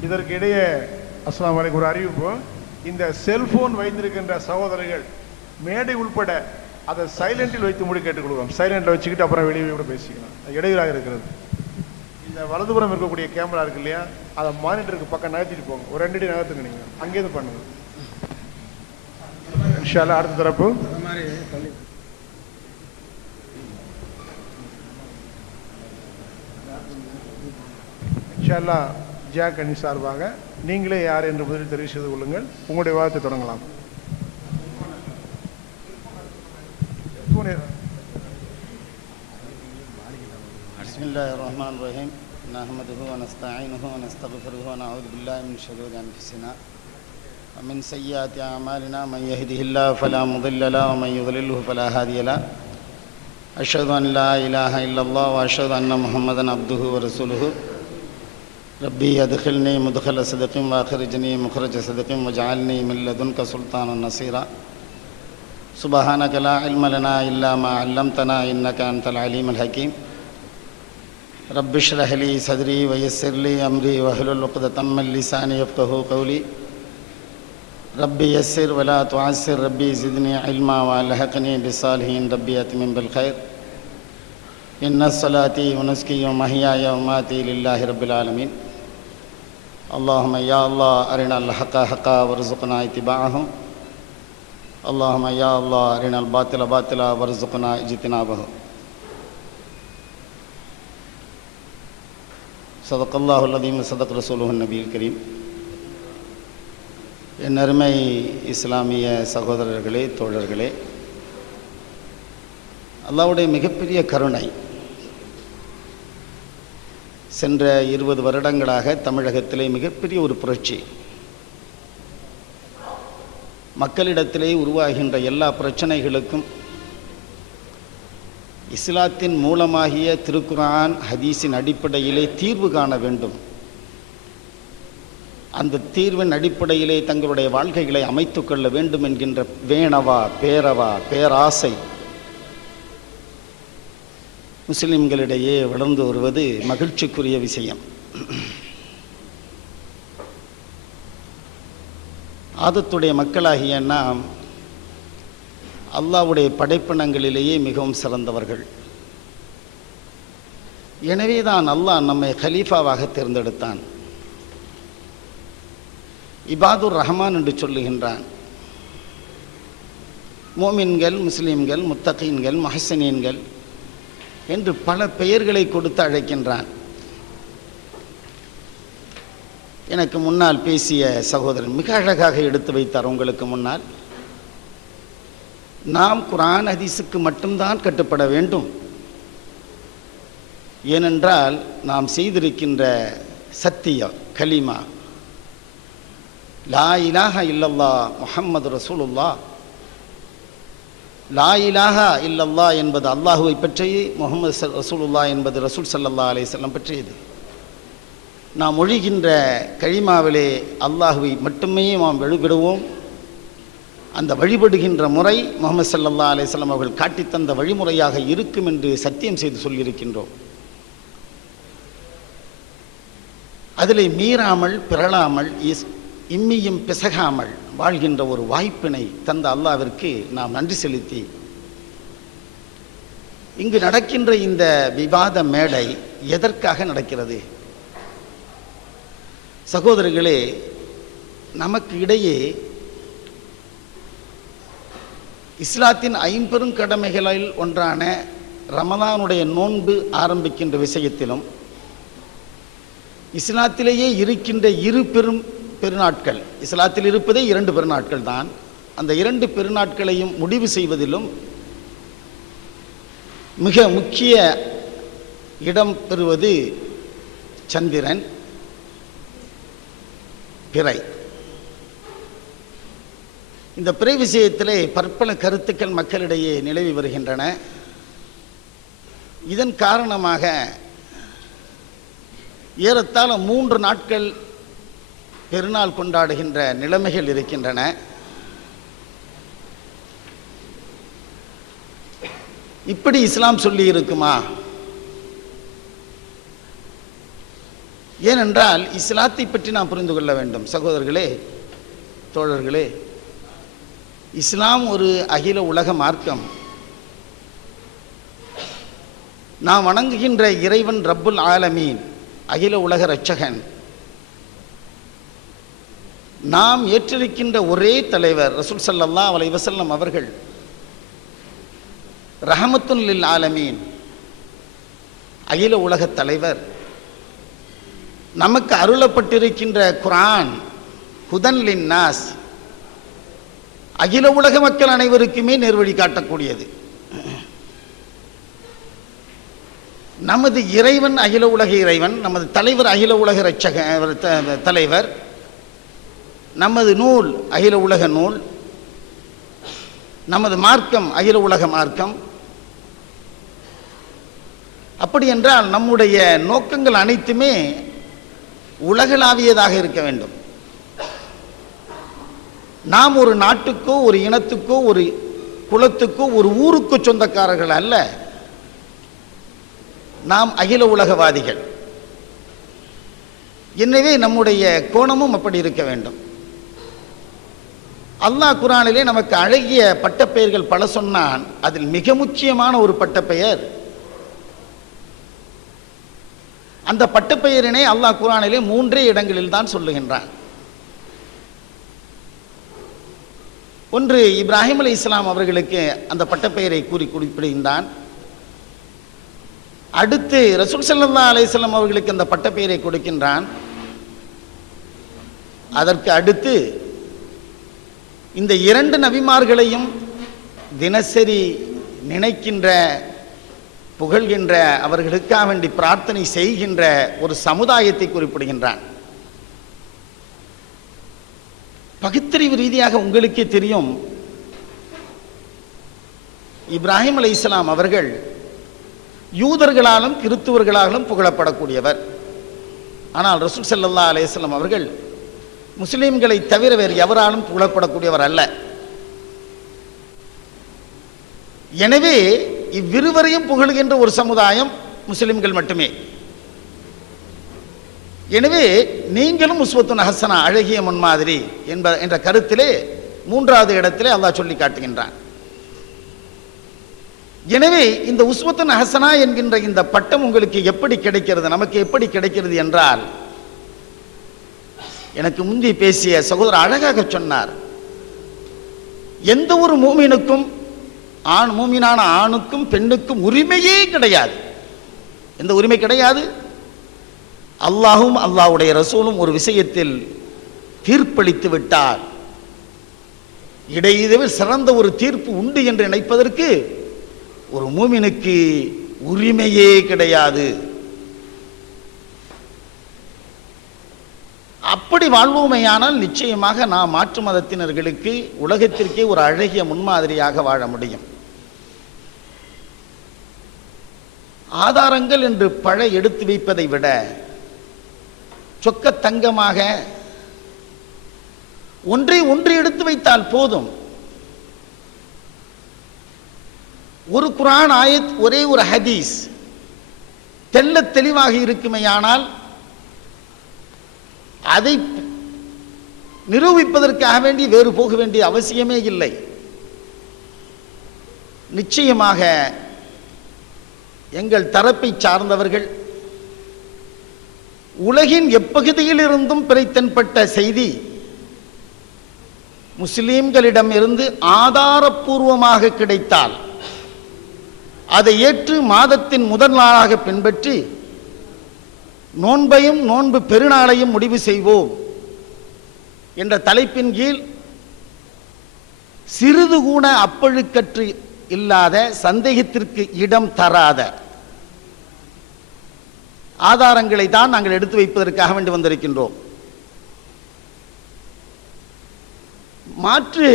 இதற்கிடையே அஸ்ஸலாமு அலைக்கும் ஒரு அறிவிப்பு. இந்த செல்போன் வைத்திருக்கின்ற சகோதரர்கள் மேடை உள்பட அதை சைலண்டில் வைத்து முடி கேட்டுக்கொள்வோம். சைலண்டில் வச்சுக்கிட்டு அப்புறம் வெளியே கூட பேசிக்கலாம், இடையூறாக இருக்கிறது. இந்த வலதுபுறம் இருக்கக்கூடிய கேமரா இருக்கு இல்லையா, அதை மானிட்டருக்கு பக்கம் நகர்த்திட்டு போங்க, ஒரு 2 அடி நகர்த்துங்க, நீங்கள் அங்கேயிருந்து பண்ணுங்க இன்ஷா அல்லாஹ். அடுத்த தரப்பு இன்ஷா அல்லாஹ் ஜாக் அணி சார்பாக நீங்களே யார் என்று முதலில் தெரிவு செய்து கொள்ளுங்கள். உங்களுடைய வாதத்தை தொடங்கலாம். பிஸ்மில்லாஹிர் ரஹ்மானிர் ரஹீம். நஹ்மதுஹு வ நஸ்தஈனுஹு வ நஸ்தக்ஃபிருஹு வ நஊது பில்லாஹி மின் ஷுரூரி அன்ஃபுஸினா வ மின் ஸய்யிஆத்தி அமாலினா மன் யஹ்திஹில்லாஹு ஃபலா முضில்ல லஹு வ மன் யுضللஹு ஃபலா ஹாதிய லஹு. அஷ்ஹது அன் லா இலாஹ இல்லல்லாஹ் வ அஷ்ஹது அன்ன முஹம்மதன் அப்துஹு வ ரசூலுஹு. ரப்பி அத்கில்னி முத்கல ஸித்கின் வ அக்ரிஜ்னி முக்ரஜ ஸித்கின் வஜஅல்னி மின் லதுன்க சுல்தானன் நஸீரா. சுப்ஹானக லா இல்ம லனா இல்லா மா அல்லம்தனா இன்னக அன்தல் அலீமுல் ஹகீம். ரப்பி ஷ்ரஹ் லி சத்ரி வ யஸ்ஸிர் லி அம்ரி வஹ்லுல் உக்ததம் மின் லிசானி யஃப்கஹு கௌலி. ரப்பி யஸ்ஸிர் வ லா துஅஸ்ஸிர். ரப்பி ஸித்னி இல்மா வ அல்ஹிக்னி பிஸ்ஸாலிஹீன். ரப்பி அத்மிம் பில் கைர். இன்ன ஸலாத்தி வ நுஸ்கி வ மஹ்யாய வ மமாத்தி லில்லாஹி ரப்பில் ஆலமீன். அல்லாஹும்ம யா அல்லாஹ் அரினல் ஹக்க ஹக்க வர்ஸுக்னா இத்திபாஅஹு. اللهم يا الله أرنا الباطل باطلا وارزقنا اجتنابه. صدق الله العظيم صدق رسوله النبي الكريم. என் அருமை இஸ்லாமிய சகோதரர்களே, தோழர்களே, அல்லாஹ்வுடைய மிகப்பெரிய கருணை, சென்ற 20 வருடங்களாக தமிழகத்திலே மிகப்பெரிய ஒரு புரட்சி. மக்களிடத்திலே உருவாகின்ற எல்லா பிரச்சனைகளுக்கும் இஸ்லாத்தின் மூலமாகிய திருக்குர்ஆன் ஹதீஸின் அடிப்படையிலே தீர்வு காண வேண்டும். அந்த தீர்வின் அடிப்படையிலே தங்களுடைய வாழ்க்கைகளை அமைத்து கொள்ள வேண்டும் என்கின்ற வேணவா, பேரவா, பேராசை முஸ்லிம்களிடையே வளர்ந்து வருவது மகிழ்ச்சிக்குரிய விஷயம். ஆதத்துடைய மக்களாகிய நாம் அல்லாஹ்வுடைய படைப்பினங்களிலேயே மிகவும் சிறந்தவர்கள். எனவே தான் அல்லாஹ் நம்மை கலீஃபாவாக தேர்ந்தெடுத்தான். இபாதுர் ரஹ்மான் என்று சொல்லுகின்றான். மோமின்கள், முஸ்லீம்கள், முத்தகீன்கள், முஹ்ஸினீன்கள் என்று பல பெயர்களை கொடுத்து அழைக்கின்றான். எனக்கு முன்னால் பேசிய சகோதரன் மிக அழகாக எடுத்து வைத்தார். உங்களுக்கு முன்னால் நாம் குர்ஆன் ஹதீஸுக்கு மட்டும்தான் கட்டுப்பட வேண்டும். ஏனென்றால் நாம் செய்திருக்கின்ற சத்திய கலிமா லா இலாஹா இல்லல்லாஹ் முஹம்மது ரசூலுல்லாஹ். லா இலாஹா இல்லல்லாஹ் என்பது அல்லாஹுவை பற்றியே, முஹம்மது ரசூலுல்லாஹ் என்பது ரசூல் ஸல்லல்லாஹு அலைஹி வஸல்லம் பற்றியது. நாம் மொழிகின்ற கலிமாவிலே அல்லாஹுவை மட்டுமே நாம் வழிபடுவோம். அந்த வழிபடுகின்ற முறை முஹம்மது ஸல்லல்லாஹு அலைஹி வஸல்லம் அவர்கள் காட்டித்தந்த வழிமுறையாக இருக்கும் என்று சத்தியம் செய்து சொல்லியிருக்கின்றோம். அதிலே மீறாமல், பிறழாமல், இம்மியும் பிசகாமல் வாழ்கின்ற ஒரு வாய்ப்பினை தந்த அல்லாஹ்விற்கு நாம் நன்றி செலுத்தி, இங்கு நடக்கின்ற இந்த விவாத மேடை எதற்காக நடக்கிறது? சகோதரர்களே, நமக்கு இடையே இஸ்லாத்தின் 50 கடமைகளில் ஒன்றான ரமலானுடைய நோன்பு ஆரம்பிக்கின்ற விஷயத்திலும், இஸ்லாத்திலேயே இருக்கின்ற 2 பெரும் பெருநாட்கள், இஸ்லாத்தில் இருப்பதே 2 பெருநாட்கள் தான், அந்த 2 பெருநாட்களையும் முடிவு செய்வதிலும் மிக முக்கிய இடம் பெறுவது சந்திரன், பிறை. இந்த பிறை விஷயத்திலே பற்பல கருத்துக்கள் மக்களிடையே நிலவி வருகின்றன. இதன் காரணமாக ஏறத்தாழ 3 நாட்கள் பெருநாள் கொண்டாடுகின்ற நிலைமைகள் இருக்கின்றன. இப்படி இஸ்லாம் சொல்லி இருக்குமா? ஏனென்றால் இஸ்லாத்தை பற்றி நாம் புரிந்து கொள்ள வேண்டும். சகோதரர்களே, தோழர்களே, இஸ்லாம் ஒரு அகில உலக மார்க்கம். நாம் வணங்குகின்ற இறைவன் ரப்புல் ஆலமீன், அகில உலக இரட்சகன். நாம் ஏற்றிருக்கின்ற ஒரே தலைவர் ரசூல் ஸல்லல்லாஹு அலைஹி வஸல்லம் அவர்கள் ரஹமத்துல் லில் ஆலமீன், அகில உலக தலைவர். நமக்கு அருளப்பட்டிருக்கின்ற குர்ஆன் ஹுதன் லின் நாஸ், அகில உலக மக்கள் அனைவருக்குமே நேர்வழி காட்டக்கூடியது. நமது இறைவன் அகில உலக இறைவன், நமது தலைவர் அகில உலக இரட்சக தலைவர், நமது நூல் அகில உலக நூல், நமது மார்க்கம் அகில உலக மார்க்கம். அப்படி என்றால் நம்முடைய நோக்கங்கள் அனைத்துமே உலகளாவியதாக இருக்க வேண்டும். நாம் ஒரு நாட்டுக்கோ, ஒரு இனத்துக்கோ, ஒரு குலத்துக்கோ, ஒரு ஊருக்கோ சொந்தக்காரர்கள் அல்ல. நாம் அகில உலகவாதிகள். எனவே நம்முடைய கோணமும் அப்படி இருக்க வேண்டும். அல்லாஹ் குர்ஆனிலே நமக்கு அழகிய பட்டப்பெயர்கள் பல சொன்னான். அதில் மிக முக்கியமான ஒரு பட்டப்பெயர், அந்த பட்டப்பெயரினை அல்லாஹ் குர்ஆனிலே 3 இடங்களில் தான் சொல்லுகின்றான். ஒன்று, இப்ராஹிம் அலைஹிஸ்ஸலாம் அவர்களுக்கு அந்த பட்டப்பெயரை கூறி குறிப்பிடுகின்றான். அடுத்து ரசூல் ஸல்லல்லாஹு அலைஹி வஸல்லம் அவர்களுக்கு அந்த பட்டப்பெயரை கொடுக்கின்றான். அதற்கு அடுத்து இந்த இரண்டு நபிமார்களையும் தினசரி நினைக்கின்ற, புகழ்கின்ற, அவர்களுக்காக வேண்டி பிரார்த்தனை செய்கின்ற ஒரு சமுதாயத்தை குறிப்பிடுகின்றான். பகுத்தறிவு ரீதியாக உங்களுக்கே தெரியும், இப்ராஹிம் அலைஹிஸ்ஸலாம் அவர்கள் யூதர்களாலும் கிறிஸ்துவர்களாலும் புகழப்படக்கூடியவர். ஆனால் ரசூல் ஸல்லல்லாஹு அலைஹி வஸல்லம் அவர்கள் முஸ்லிம்களை தவிர வேறு எவராலும் புகழப்படக்கூடியவர் அல்ல. எனவே இவ்விருவரையும் புகழ்கின்ற ஒரு சமுதாயம் முஸ்லிம்கள் மட்டுமே. எனவே நீங்களும் உஸ்வத்துன் ஹசனா, அழகிய முன்மாதிரி என்ற கருத்திலே மூன்றாவது இடத்திலே அல்லாஹ் சொல்லி காட்டுகின்றான். எனவே இந்த உஸ்வத்துன் ஹசனா என்கின்ற இந்த பட்டம் உங்களுக்கு எப்படி கிடைக்கிறது, நமக்கு எப்படி கிடைக்கிறது என்றால், எனக்கு முந்தி பேசிய சகோதரர் அழகாக சொன்னார், எந்த ஒரு மூமினுக்கும், மூமினான ஆணுக்கும் பெண்ணுக்கும் உரிமையே கிடையாது. எந்த உரிமை கிடையாது. அல்லாஹும் அல்லாஹ்வுடைய ரசூலும் ஒரு விஷயத்தில் தீர்ப்பளித்து விட்டார், இடையிடையில் சிறந்த ஒரு தீர்ப்பு உண்டு என்று நினைப்பதற்கு ஒரு மூமினுக்கு உரிமையே கிடையாது. அப்படி வாழ்வோமையானால் நிச்சயமாக நாம் மாற்று மதத்தினர்களுக்கு, உலகத்திற்கே ஒரு அழகிய முன்மாதிரியாக வாழ முடியும். ஆதாரங்கள் என்று பழ எடுத்து வைப்பதை விட சொக்க தங்கமாக ஒன்றை எடுத்து வைத்தால் போதும். ஒரு குர்ஆன் ஆயத், ஒரே ஒரு ஹதீஸ் தெள்ளத் தெளிவாக இருக்குமையானால் அதை நிரூபிப்பதற்காக வேண்டி வேறு போக வேண்டிய அவசியமே இல்லை. நிச்சயமாக எங்கள் தரப்பை சார்ந்தவர்கள் உலகின் எப்பகுதியில் இருந்தும் பிறைத்தன்பட்ட செய்தி முஸ்லிம்களிடம் இருந்து ஆதாரப்பூர்வமாக கிடைத்தால் அதை ஏற்று மாதத்தின் முதல் நாளாக பின்பற்றி நோன்பையும் நோன்பு பெருநாளையும் முடிவு செய்வோம் என்ற தலைப்பின் கீழ் சிறிது கூட அப்பழுக்கற்று இல்லாத, சந்தேகத்திற்கு இடம் தராத ஆதாரங்களை தான் நாங்கள் எடுத்து வைப்பதற்காக வேண்டி வந்திருக்கின்றோம். மாற்று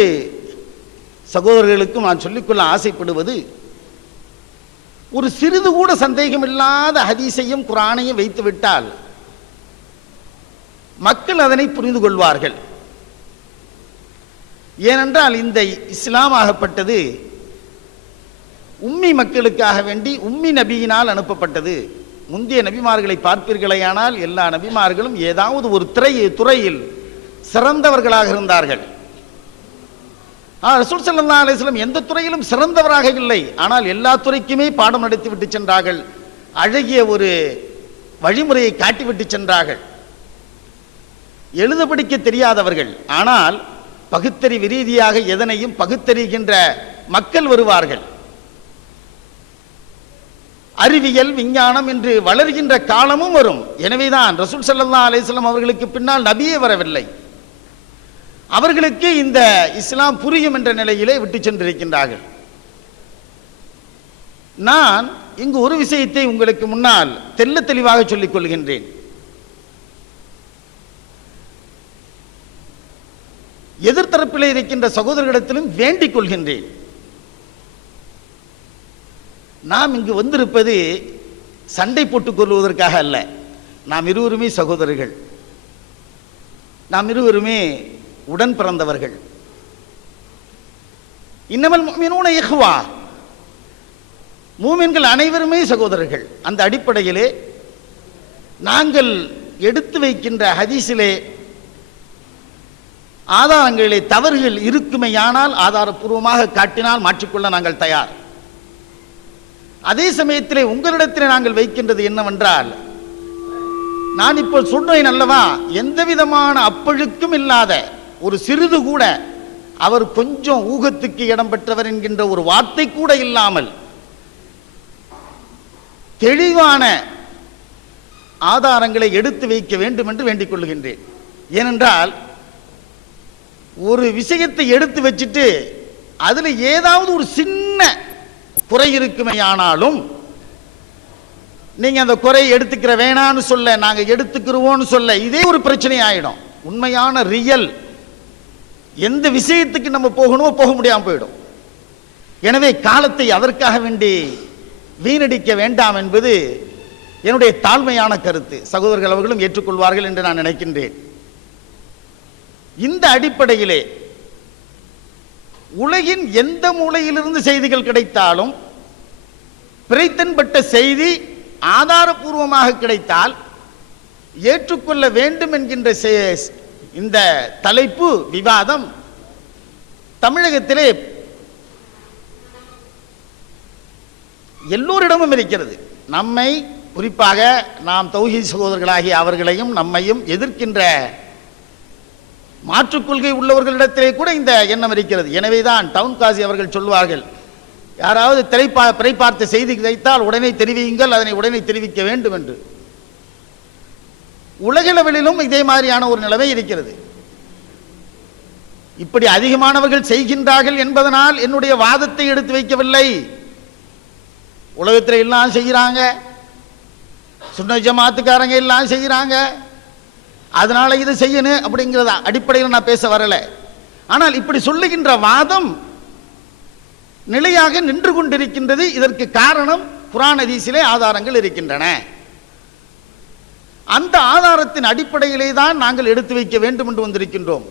சகோதரர்களுக்கும் நான் சொல்லிக்கொள்ள ஆசைப்படுவது, ஒரு சிறிது கூட சந்தேகம் இல்லாத ஹதீஸையும் குர்ஆனையும் வைத்து விட்டால் மக்கள் அதனை புரிந்து கொள்வார்கள். ஏனென்றால் இந்த இஸ்லாம் ஆகப்பட்டது உம்மி மக்களுக்காக வேண்டி உம்மி நபியினால் அனுப்பப்பட்டது. முந்தைய நபிமார்களை பார்ப்பீர்களேயானால் எல்லா நபிமார்களும் ஏதாவது ஒரு துறையில் சிறந்தவர்களாக இருந்தார்கள். ரசூல் ஸல்லல்லாஹு அலைஹி வஸல்லம் எந்த துறையிலும் சிறந்தவராக இல்லை, ஆனால் எல்லா துறைக்குமே பாடம் நடத்திவிட்டு சென்றார்கள், அழகிய ஒரு வழிமுறையை காட்டிவிட்டு சென்றார்கள். எழுத படிக்க தெரியாதவர்கள், ஆனால் பகுத்தறிவு ரீதியாக எதனையும் பகுத்தறிகின்ற மக்கள் வருவார்கள். அறிவியல், விஞ்ஞானம் என்று வளர்கின்ற காலமும் வரும். எனவேதான் ரசூல் ஸல்லல்லாஹு அலைஹி வஸல்லம் அவர்களுக்கு பின்னால் நபியே வரவில்லை. அவர்களுக்கு இந்த இஸ்லாம் புரியும் என்ற நிலையிலே விட்டு சென்றிருக்கின்றார்கள். நான் இங்கு ஒரு விஷயத்தை உங்களுக்கு முன்னால் தெள்ளத் தெளிவாக சொல்லிக் கொள்கின்றேன். எதிர்த்தரப்பிலே இருக்கின்ற சகோதரர்களிடத்திலும் வேண்டிக் கொள்கின்றேன். நாம் இங்கு வந்திருப்பது சண்டை போட்டுக் கொள்வதற்காக அல்ல. நாம் இருவருமே சகோதரர்கள், நாம் இருவருமே உடன் பிறந்தவர்கள். இன்னமல் முஃமினூன இஹ்வா, மூமின்கள் அனைவருமே சகோதரர்கள். அந்த அடிப்படையிலே நாங்கள் எடுத்து வைக்கின்ற ஹதீஸிலே ஆதாரங்களிலே தவறுகள் இருக்குமையானால் ஆதாரப்பூர்வமாக காட்டினால் மாற்றிக்கொள்ள நாங்கள் தயார். அதே சமயத்திலே உங்களிடத்திலே நாங்கள் வைக்கின்றது என்னவென்றால், நான் இப்போ சொல்றேன் அல்லவா, எந்த விதமான அப்பழுக்கும் இல்லாத, ஒரு சிறிது கூட அவர் கொஞ்சம் ஊகத்துக்கு இடம் பெற்றவர் என்கின்ற ஒரு வார்த்தை கூட இல்லாமல் தெளிவான ஆதாரங்களை எடுத்து வைக்க வேண்டும் என்று வேண்டிக் கொள்கின்றேன். ஏனென்றால் ஒரு விஷயத்தை எடுத்து வச்சுட்டு அதுல ஏதாவது ஒரு சின்ன குறை இருக்குமே ஆனாலும் நீங்க அந்த குறையை எடுத்துக்கிற வேணான்னு சொல்ல, நாங்க எடுத்துக்கிறோம்னு சொல்ல, இதே ஒரு பிரச்சனை ஆயிடும். உண்மையான ரியல் எந்த விஷயத்துக்கு நம்ம போகணுமோ போக முடியாமல் போயிடும். எனவே காலத்தை அதற்காக வேண்டி வீணடிக்க வேண்டாம் என்பது என்னுடைய தாழ்மையான கருத்து. சகோதரர்கள் அவர்களும் ஏற்றுக்கொள்வார்கள் என்று நான் நினைக்கின்றேன். இந்த அடிப்படையிலே உலகின் எந்த மூலையிலிருந்து செய்திகள் கிடைத்தாலும் பிழைத்தன்பட்ட செய்தி ஆதாரபூர்வமாக கிடைத்தால் ஏற்றுக்கொள்ள வேண்டும் என்கின்ற இந்த தலைப்பு விவாதம் தமிழகத்திலே எல்லோரிடமும் இருக்கிறது. நம்மை குறிப்பாக நாம் தௌஹீத் சகோதரர்களாகிய அவர்களையும் நம்மையும் எதிர்க்கின்ற மாற்றுக் கொள்கை உள்ளவர்களிடத்திலே கூட இந்த எண்ணம் இருக்கிறது. எனவேதான் டவுன் காசி அவர்கள் சொல்வார்கள், யாராவது பிறை பார்த்த செய்தி கிடைத்தால் உடனே தெரிவியுங்கள், அதனை உடனே தெரிவிக்க வேண்டும் என்று. உலகளவிலும் இதே மாதிரியான ஒரு நிலைமை இருக்கிறது. இப்படி அதிகமானவர்கள் செய்கின்றார்கள் என்பதனால் என்னுடைய வாதத்தை எடுத்து வைக்கவில்லை. உலகத்தில் எல்லாம் செய்கிறாங்க, சுன்ன ஜமாத்துக்காரங்க எல்லாம் செய்கிறாங்க, அதனால இது செய்யணும் அப்படிங்கிறத அடிப்படையில் நான் பேச வரல. ஆனால் இப்படி சொல்லுகின்ற வாதம் நிலையாக நின்று கொண்டிருக்கின்றது. இதற்கு காரணம் குர்ஆன் ஹதீஸிலே ஆதாரங்கள் இருக்கின்றன. அந்த ஆதாரத்தின் அடிப்படையிலே தான் நாங்கள் எடுத்து வைக்க வேண்டும் என்று வந்திருக்கின்றோம்.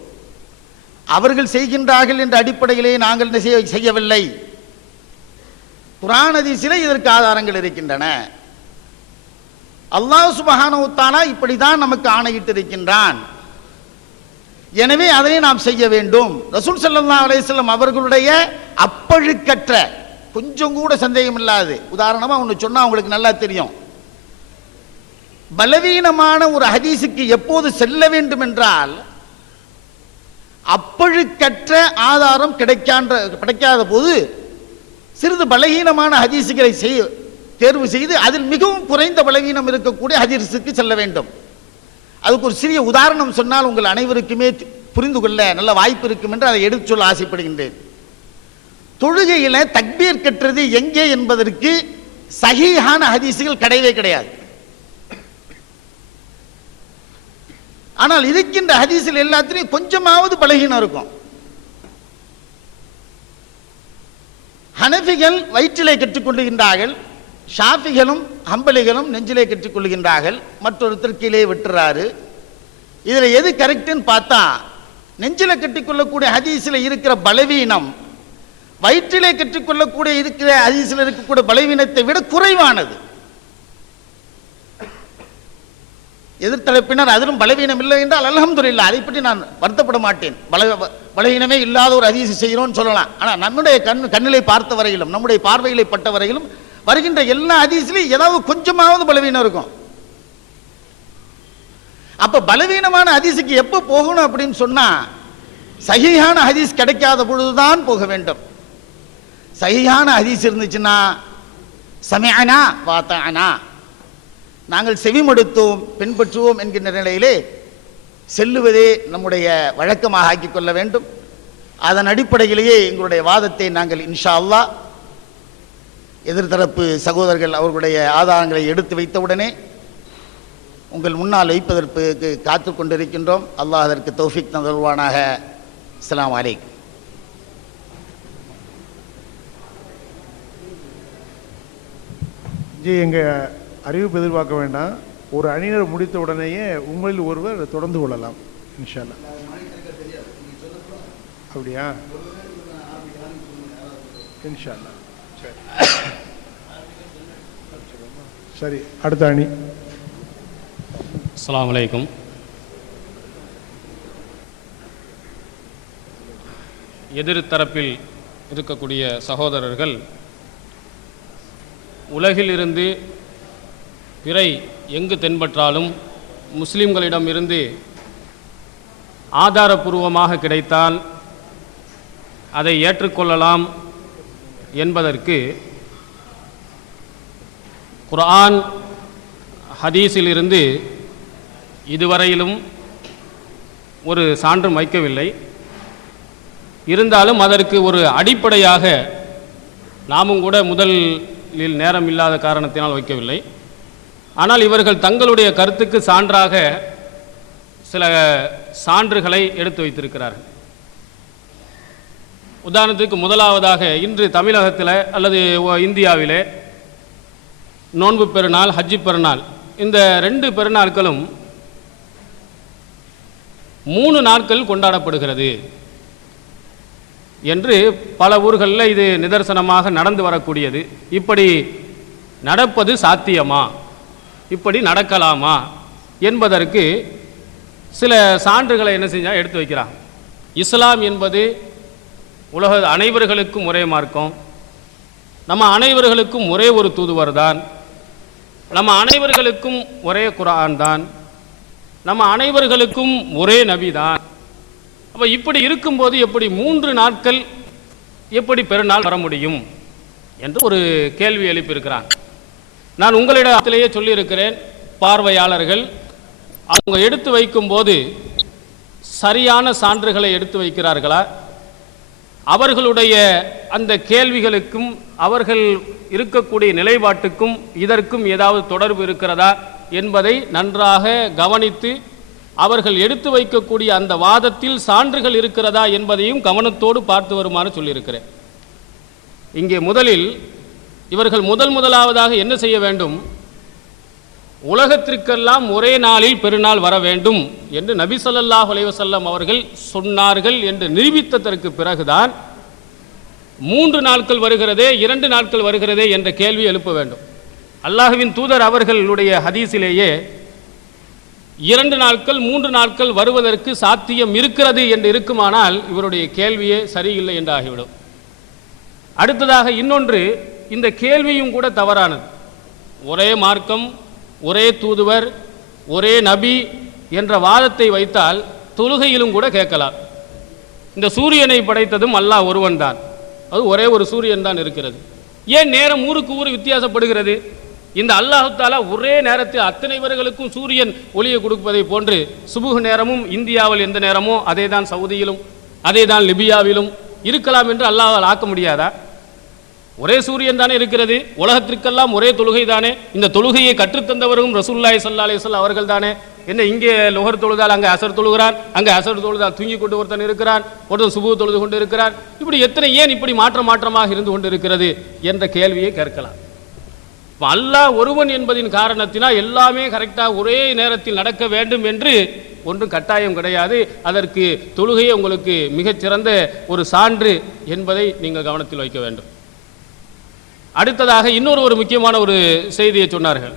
அவர்கள் செய்கின்றார்கள் என்ற அடிப்படையிலே நாங்கள் செய்யவில்லை. குர்ஆன் ஹதீஸிலே இதற்கு ஆதாரங்கள் இருக்கின்றன. அல்லாஹ் சுப்ஹானஹு வ தஆலா இப்படிதான் நமக்கு ஆணையிட்டு இருக்கின்றான். எனவே அதனை நாம் செய்ய வேண்டும். ரசூல் ஸல்லல்லாஹு அலைஹி வஸல்லம் அவர்களுடைய அப்பழுக்கற்ற, கொஞ்சம் கூட சந்தேகம் இல்லாது, உதாரணமா ஒன்று சொன்னா உங்களுக்கு நல்லா தெரியும், பலவீனமான ஒரு ஹதீஸுக்கு எப்போது செல்ல வேண்டும் என்றால் அப்பழுக்கற்ற ஆதாரம் கிடைக்காத போது சிறிது பலவீனமான ஹதீஸுகளை தேர்வு செய்து அதில் மிகவும் குறைந்த பலவீனம் இருக்கக்கூடிய ஹதீஸுக்கு செல்ல வேண்டும். அதுக்கு ஒரு சிறிய உதாரணம் சொன்னால் உங்கள் அனைவருக்குமே புரிந்து கொள்ள நல்ல வாய்ப்பு இருக்கும் என்று அதை எடுத்து சொல்ல ஆசைப்படுகின்றேன். தொழுகையில தக்பீர் கட்டுறது எங்கே என்பதற்கு சஹீஹான ஹதீஸுகள் கிடையவே கிடையாது. ஆனால் இருக்கின்ற ஹதீஸில் எல்லாத்திலையும் கொஞ்சமாவது பலகீனம் இருக்கும். ஹனஃபிகள் வயிற்றிலே கற்றுக்கொள்ளுகின்றார்கள், ஷாஃபிகளும் ஹம்பலிகளும் நெஞ்சிலே கற்றுக்கொள்ளுகின்றார்கள், மற்றொருத்தர் கீழே விட்டுறாரு. இதில் எது கரெக்டுன்னு பார்த்தா நெஞ்சில கட்டிக்கொள்ளக்கூடிய ஹதீஸில் இருக்கிற பலவீனம் வயிற்றிலே கற்றுக்கொள்ளக்கூடிய இருக்கிற ஹதீஸில் இருக்கக்கூடிய பலவீனத்தை விட குறைவானது. எதிர்த்தரப்பினர் அதிலும் பலவீனம் இல்லை என்றால் அல்ஹம்துலில்லாஹ், அதை பற்றி நான் வருத்தப்பட மாட்டேன். பலவீனமே இல்லாத ஒரு ஹதீஸ் செய்கிறோம்னு சொல்லலாம். ஆனால் நம்முடைய கண்ணிலை பார்த்த வரையிலும், நம்முடைய பார்வையிலே பட்ட வரையிலும் வருகின்ற எல்லா ஹதீஸ்லையும் ஏதாவது கொஞ்சமாவது பலவீனம் இருக்கும். அப்ப பலவீனமான ஹதீஸுக்கு எப்போ போகணும் அப்படின்னு சொன்னா சஹீஹான ஹதீஸ் கிடைக்காத பொழுதுதான் போக வேண்டும். சஹீஹான ஹதீஸ் இருந்துச்சுன்னா சமிஅனா வஅதஅனா, நாங்கள் செவிமடுத்தோம் பின்பற்றுவோம் என்கின்ற நிலையிலே செல்லுவதே நம்முடைய வழக்கமாக ஆக்கிக் கொள்ள வேண்டும். அதன் அடிப்படையிலேயே எங்களுடைய வாதத்தை நாங்கள் இன்ஷா அல்லாஹ் எதிர்த்தரப்பு சகோதரர்கள் அவர்களுடைய ஆதாரங்களை எடுத்து வைத்தவுடனே உங்கள் முன்னால் வைப்பதற்கு காத்து கொண்டிருக்கின்றோம். அல்லாஹ் அதற்கு தௌஃபீக் தந்தருள்வானாக. அஸ்ஸலாமு அலைக்கும். ஜி, எங்கள் அறிவிப்பு எதிர்பார்க்க வேண்டாம். ஒரு அணியினர் முடித்த உடனேயே உங்களில் ஒருவர் தொடர்ந்து கொள்ளலாம் இன்ஷா அல்லாஹ். அப்படியா? இன்ஷா அல்லாஹ். சரி, அடுத்த அணி. அஸ்ஸலாமு அலைக்கும். எதிர்த்தரப்பில் இருக்கக்கூடிய சகோதரர்கள் உலகிலிருந்து பிறை எங்கு தென்பற்றாலும் முஸ்லிம்களிடம் இருந்து ஆதாரபூர்வமாக கிடைத்தால் அதை ஏற்றுக்கொள்ளலாம் என்பதற்கு குர்ஆன் ஹதீஸிலிருந்து இதுவரையிலும் ஒரு சான்றும் வைக்கவில்லை. இருந்தாலும் அதற்கு ஒரு அடிப்படையாக நாமும் கூட முதலில் நேரம் இல்லாத காரணத்தினால் வைக்கவில்லை. ஆனால் இவர்கள் தங்களுடைய கருத்துக்கு சான்றாக சில சான்றுகளை எடுத்து வைத்திருக்கிறார்கள். உதாரணத்துக்கு முதலாவதாக இன்று தமிழகத்தில் அல்லது இந்தியாவிலே நோன்பு பெருநாள், ஹஜ்ஜி பெருநாள், இந்த 2 பெருநாட்களும் 3 நாட்கள் கொண்டாடப்படுகிறது என்று பல ஊர்களில் இது நிதர்சனமாக நடந்து வரக்கூடியது. இப்படி நடப்பது சாத்தியமா, இப்படி நடக்கலாமா என்பதற்கு சில சான்றுகளை என்ன செஞ்சால் எடுத்து வைக்கிறாங்க. இஸ்லாம் என்பது உலக அனைவர்களுக்கும் ஒரே மார்க்கம், நம்ம அனைவர்களுக்கும் ஒரே ஒரு தூதுவர் தான், நம்ம அனைவர்களுக்கும் ஒரே குர்ஆன் தான், நம்ம அனைவர்களுக்கும் ஒரே நபி தான். அப்போ இப்படி இருக்கும்போது எப்படி 3 நாட்கள் எப்படி பெருநாள் வர முடியும் என்று ஒரு கேள்வி எழுப்பியிருக்கிறான். நான் உங்களிடத்திலேயே சொல்லியிருக்கிறேன், பார்வையாளர்கள் அவங்க எடுத்து வைக்கும்போது சரியான சான்றுகளை எடுத்து வைக்கிறார்களா, அவர்களுடைய அந்த கேள்விகளுக்கும் அவர்கள் இருக்கக்கூடிய நிலைப்பாட்டுக்கும் இதற்கும் ஏதாவது தொடர்பு இருக்கிறதா என்பதை நன்றாக கவனித்து அவர்கள் எடுத்து வைக்கக்கூடிய அந்த வாதத்தில் சான்றுகள் இருக்கிறதா என்பதையும் கவனத்தோடு பார்த்து வருமாறு சொல்லியிருக்கிறேன். இங்கே முதலில் இவர்கள் முதலாவதாக என்ன செய்ய வேண்டும், உலகத்திற்கெல்லாம் ஒரே நாளில் பெருநாள் வர வேண்டும் என்று நபி ஸல்லல்லாஹு அலைஹி வஸல்லம் அவர்கள் சொன்னார்கள் என்று நிரூபித்ததற்கு பிறகுதான் 3 நாட்கள் வருகிறதே 2 நாட்கள் வருகிறதே என்ற கேள்வி எழுப்ப வேண்டும். அல்லாஹ்வின் தூதர் அவர்களுடைய ஹதீஸிலேயே 2 நாட்கள் 3 நாட்கள் வருவதற்கு சாத்தியம் இருக்கிறது என்று இருக்குமானால் இவருடைய கேள்வியே சரியில்லை என்று ஆகிவிடும். அடுத்ததாக இன்னொன்று, இந்த கேள்வியும் கூட தவறானது. ஒரே மார்க்கம், ஒரே தூதுவர், ஒரே நபி என்ற வாதத்தை வைத்தால் தொழுகையிலும் கூட கேட்கலாம். இந்த சூரியனை படைத்ததும் அல்லாஹ் ஒருவன் தான், அது ஒரே ஒரு சூரியன் தான் இருக்கிறது. ஏன் நேரம் ஊருக்கு ஊர் வித்தியாசப்படுகிறது? இந்த அல்லாஹ் தஆலா ஒரே நேரத்தில் அத்தனை பேர்களுக்கும் சூரியன் ஒளியை கொடுப்பதை போன்று சுபுஹ் நேரமும் இந்தியாவில் எந்த நேரமோ அதே தான் சவுதியிலும் அதே தான் லிபியாவிலும் இருக்கலாம் என்று அல்லாஹ்வால் ஆக்க முடியாதா? ஒரே சூரியன் தானே இருக்கிறது, உலகத்திற்கெல்லாம் ஒரே தொழுகை தானே. இந்த தொழுகையை கற்றுத்தந்தவரும் ரசூலுல்லாஹி ஸல்லல்லாஹு அலைஹி வஸல்லம் அவர்கள் தானே. என்ன இங்கே லொஹர் தொழுதால் அங்கே அசர் தொழுகிறான், அங்கே அசர் தொழுதால் தூங்கி கொண்டு ஒருத்தன் இருக்கிறான், ஒருத்தன் சுபு தொழுது கொண்டு இருக்கிறான். இப்படி ஏன் இப்படி மாற்றமாக இருந்து கொண்டு இருக்கிறது என்ற கேள்வியை கேட்கலாம். அல்லாஹ் ஒருவன் என்பதின் காரணத்தினால் எல்லாமே கரெக்டாக ஒரே நேரத்தில் நடக்க வேண்டும் என்று ஒன்றும் கட்டாயம் கிடையாது. அதற்கு தொழுகையே உங்களுக்கு மிகச்சிறந்த ஒரு சான்று என்பதை நீங்கள் கவனத்தில் வைக்க வேண்டும். அடுத்ததாக இன்னொரு முக்கியமான ஒரு செய்தியை சொன்னார்கள்.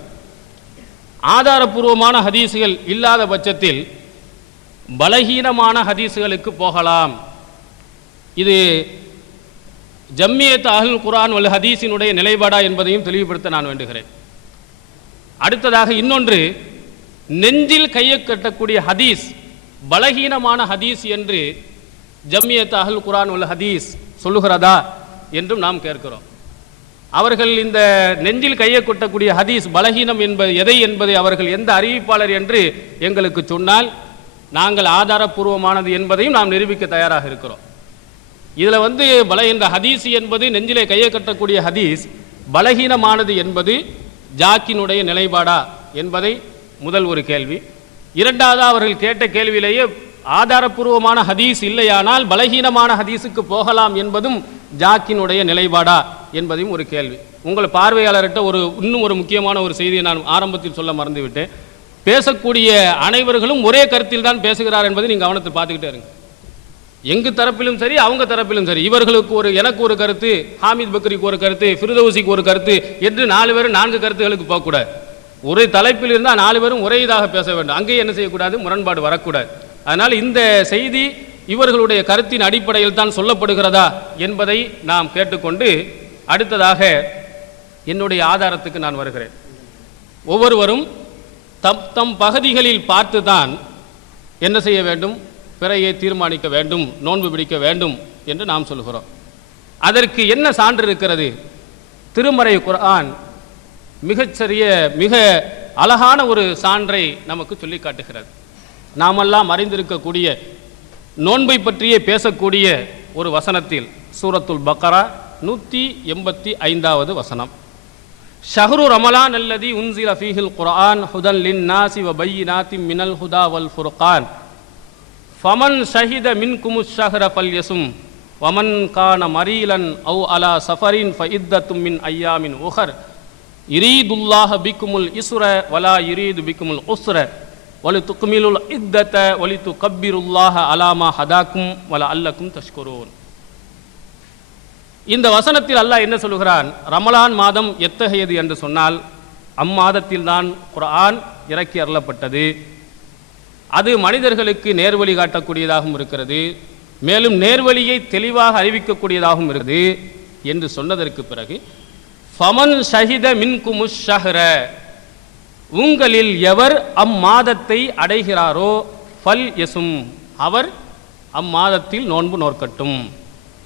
ஆதாரபூர்வமான ஹதீஸுகள் இல்லாத பட்சத்தில் பலகீனமான ஹதீஸுகளுக்கு போகலாம். இது ஜம்மியத் அஹ்லுல் குர்ஆன் வல் ஹதீஸினுடைய நிலைப்பாடா என்பதையும் தெளிவுபடுத்த நான் வேண்டுகிறேன். அடுத்ததாக இன்னொன்று, நெஞ்சில் கையை கட்டக்கூடிய ஹதீஸ் பலகீனமான ஹதீஸ் என்று ஜம்மியத் அஹ்லுல் குர்ஆன் வல் ஹதீஸ் சொல்லுகிறதா என்றும் நாம் கேட்கிறோம். அவர்கள் இந்த நெஞ்சில் கையை கொட்டக்கூடிய ஹதீஸ் பலகீனம் எதை என்பதை அவர்கள் எந்த அறிவிப்பாளர் என்று எங்களுக்கு சொன்னால் நாங்கள் ஆதாரபூர்வமானது என்பதையும் நாம் நிரூபிக்க தயாராக இருக்கிறோம். இதில் என்ற ஹதீஸ் என்பது நெஞ்சிலே கையை கட்டக்கூடிய ஹதீஸ் பலகீனமானது என்பது ஜாக்கினுடைய நிலைப்பாடா என்பதை முதல் ஒரு கேள்வி. இரண்டாவது, அவர்கள் கேட்ட கேள்வியிலேயே ஆதாரபூர்வமான ஹதீஸ் இல்லையானால் பலகீனமான ஹதீஸுக்கு போகலாம் என்பதும் ஜாக்கினுடைய நிலைப்பாடா என்பதையும் ஒரு கேள்வி. உங்கள் பார்வையாளர்கிட்ட இன்னும் ஒரு முக்கியமான ஒரு செய்தியை நான் ஆரம்பத்தில் சொல்ல மறந்துவிட்டேன். பேசக்கூடிய அனைவர்களும் ஒரே கருத்தில் தான் பேசுகிறார் என்பதை நீங்கள் கவனத்தில் பார்த்துக்கிட்டே இருங்க. எங்கு தரப்பிலும் சரி, அவங்க தரப்பிலும் சரி, இவர்களுக்கு எனக்கு ஒரு கருத்து, ஹாமித் பக்ரிக்கு ஒரு கருத்து, ஃபிர்தௌசிக்கு ஒரு கருத்து என்று 4 பேரும் 4 கருத்துகளுக்கு போகக்கூடாது. ஒரே தலைப்பில் இருந்தால் 4 பேரும் ஒரே இதாக பேச வேண்டும். அங்கே என்ன செய்யக்கூடாது, முரண்பாடு வரக்கூடாது. அதனால் இந்த செய்தி இவர்களுடைய கருத்தின் அடிப்படையில் தான் சொல்லப்படுகிறதா என்பதை நாம் கேட்டுக்கொண்டு அடுத்ததாக என்னுடைய ஆதாரத்துக்கு நான் வருகிறேன். ஒவ்வொருவரும் தம் பகுதிகளில் பார்த்து தான் என்ன செய்ய வேண்டும், பிறையை தீர்மானிக்க வேண்டும், நோன்பு பிடிக்க வேண்டும் என்று நாம் சொல்கிறோம். அதற்கு என்ன சான்று இருக்கிறது? திருமறை குர்ஆன் மிக அழகான ஒரு சான்றை நமக்கு சொல்லி காட்டுகிறது. நாமெல்லாம் அறிந்திருக்கக்கூடிய நோன்பை பற்றியே பேசக்கூடிய ஒரு வசனத்தில் சூரத்துல் பக்கரா 185வது வசனம், ஷஹ்ரு ரமலான் அல்லதி உன்சில ஃபீஹில் குர்ஆன் ஹுதன் லின்னாசி வ பையினாத்தின் மினல் ஹுதா வல் ஃபுர்கான் ஃபமன் ஷஹித மின்குமுஷ் ஷஹ்ர ஃபல்யசும் வமன் கான மரீலன் அவு அலா சஃபரின் ஃபஇத்தத்தும் மின் ஐயாமின் உஹர் யுரீதுல்லாஹ பிக்குமுல் இஸ்ர வலா யுரீது பிக்குமுல் உஸ்ர வலி துக்மிலுல் இத்தத வலி துகப்பிருல்லாஹ அலாமா ஹதாக்கும் வல அல்லக்கும் தஷ்குரூன். இந்த வசனத்தில் அல்லாஹ் என்ன சொல்கிறான்? ரமலான் மாதம் எத்தகையது என்று சொன்னால், அம்மாதத்தில் தான் குர்ஆன் இறக்கி அருளப்பட்டது. அது மனிதர்களுக்கு நேர்வழி காட்டக்கூடியதாகவும் இருக்கிறது, மேலும் நேர்வழியை தெளிவாக அறிவிக்கக்கூடியதாகவும் இருக்குது என்று சொன்னதற்கு பிறகு, ஃபமன் ஷஹித மின்குமுஷ் ஷஹ்ர, உங்களில் எவர் அம்மாதத்தை அடைகிறாரோ ஃபல் யசும், அவர் அம்மாதத்தில் நோன்பு நோற்கட்டும்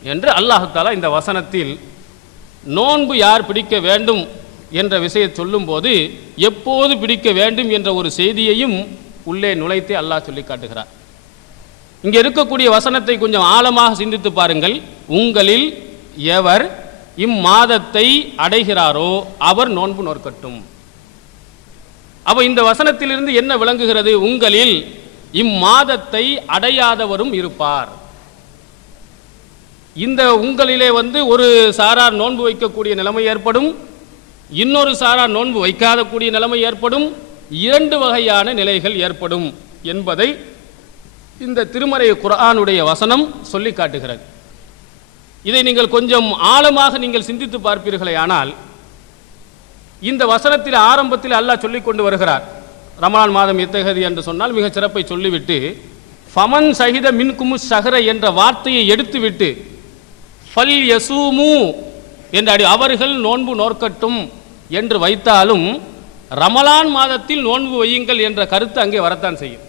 என்று அல்லாஹ் தஆலா இந்த வசனத்தில் நோன்பு யார் பிடிக்க வேண்டும் என்ற விஷயத்தை சொல்லும்போது எப்போது பிடிக்க வேண்டும் என்ற ஒரு செய்தியையும் உள்ளே நுழைத்து அல்லாஹ் சொல்லி காட்டுகிறார். இங்கே இருக்கக்கூடிய வசனத்தை கொஞ்சம் ஆழமாக சிந்தித்து பாருங்கள். உங்களில் எவர் இம்மாதத்தை அடைகிறாரோ அவர் நோன்பு நோற்கட்டும். அப்ப இந்த வசனத்திலிருந்து என்ன விளங்குகிறது? உங்களில் இம்மாதத்தை அடையாதவரும் இருப்பார். இந்த உங்களிலே ஒரு சாரார் நோன்பு வைக்கக்கூடிய நிலைமை ஏற்படும், இன்னொரு சாரார் நோன்பு வைக்காத கூடிய நிலைமை ஏற்படும், 2 வகையான நிலைகள் ஏற்படும் என்பதை இந்த திருமறை குர்ஆனுடைய வசனம் சொல்லி காட்டுகிறது. இதை நீங்கள் கொஞ்சம் ஆழமாக நீங்கள் சிந்தித்து பார்ப்பீர்களே ஆனால், இந்த வசனத்தில் ஆரம்பத்தில் அல்லாஹ் சொல்லிக் கொண்டு வருகிறார். ரமலான் மாதம் எத்தகையது என்று சொன்னால் மிக சிறப்பை சொல்லிவிட்டு ஃபமன் ஷஹித மின்குமுஷ் ஷஹ்ர என்ற வார்த்தையை எடுத்துவிட்டு ஃபல் யசூமு என்று அவர்கள் நோன்பு நோற்கட்டும் என்று வைத்தாலும் ரமலான் மாதத்தில் நோன்பு வையுங்கள் என்ற கருத்து அங்கே வரத்தான் செய்யும்.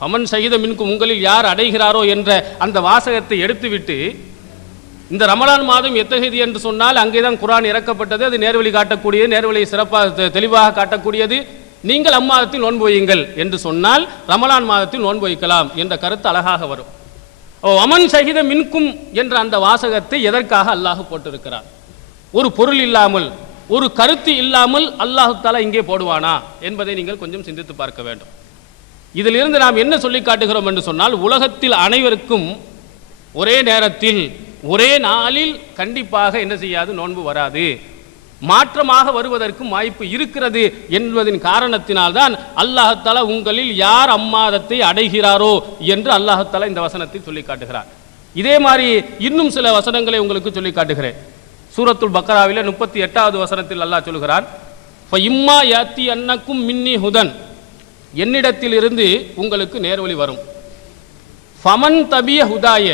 ஃபமன் ஷஹித மின்கும், உங்களில் யார் அடைகிறாரோ என்ற அந்த வாசகத்தை எடுத்துவிட்டு இந்த ரமலான் மாதம் எத்தகையது என்று சொன்னால் அங்கேதான் குர்ஆன் இறக்கப்பட்டது, அது நேர்வழி காட்டக்கூடியது, நேர்வழியை சிறப்பாக தெளிவாக காட்டக்கூடியது. நீங்கள் அம்மாதத்தில் நோன்பு வையுங்கள் என்று சொன்னால் ரமலான் மாதத்தில் நோன்பு வைக்கலாம் என்ற கருத்து அழகாக வரும். அமன் ஷஹித மின்கும் என்ற அந்த வாசகத்தை எதற்காக அல்லாஹ் போட்டிருக்கிறார்? ஒரு பொருள் இல்லாமல், ஒரு கருத்து இல்லாமல் அல்லாஹ் தஆலா இங்கே போடுவானா என்பதை நீங்கள் கொஞ்சம் சிந்தித்து பார்க்க வேண்டும். இதிலிருந்து நாம் என்ன சொல்லி காட்டுகிறோம் என்று சொன்னால், உலகத்தில் அனைவருக்கும் ஒரே நேரத்தில் ஒரே நாளில் கண்டிப்பாக என்ன செய்யாது, நோன்பு வராது, மாற்றமாக வருவதற்கும் வாய்ப்பு இருக்கிறது என்பதின் காரணத்தினால்தான் அல்லாஹ் தஆலா உங்களில் யார் அம்மாதத்தை அடைகிறாரோ என்று அல்லாஹ் தஆலா இந்த வசனத்தில் சொல்லி காட்டுகிறார். இதே மாதிரி இன்னும் சில வசனங்களை உங்களுக்கு சொல்லி காட்டுகிறேன். சூரத்துல் பக்கராவில் 38வது வசனத்தில் அல்லாஹ் சொல்கிறான், இம்மா யாத்தி அன்னக்கும் மின்னி ஹுதன், என்னிடத்தில் இருந்து உங்களுக்கு நேர்வழி வரும். ஃபமன் தபிய ஹுதாய,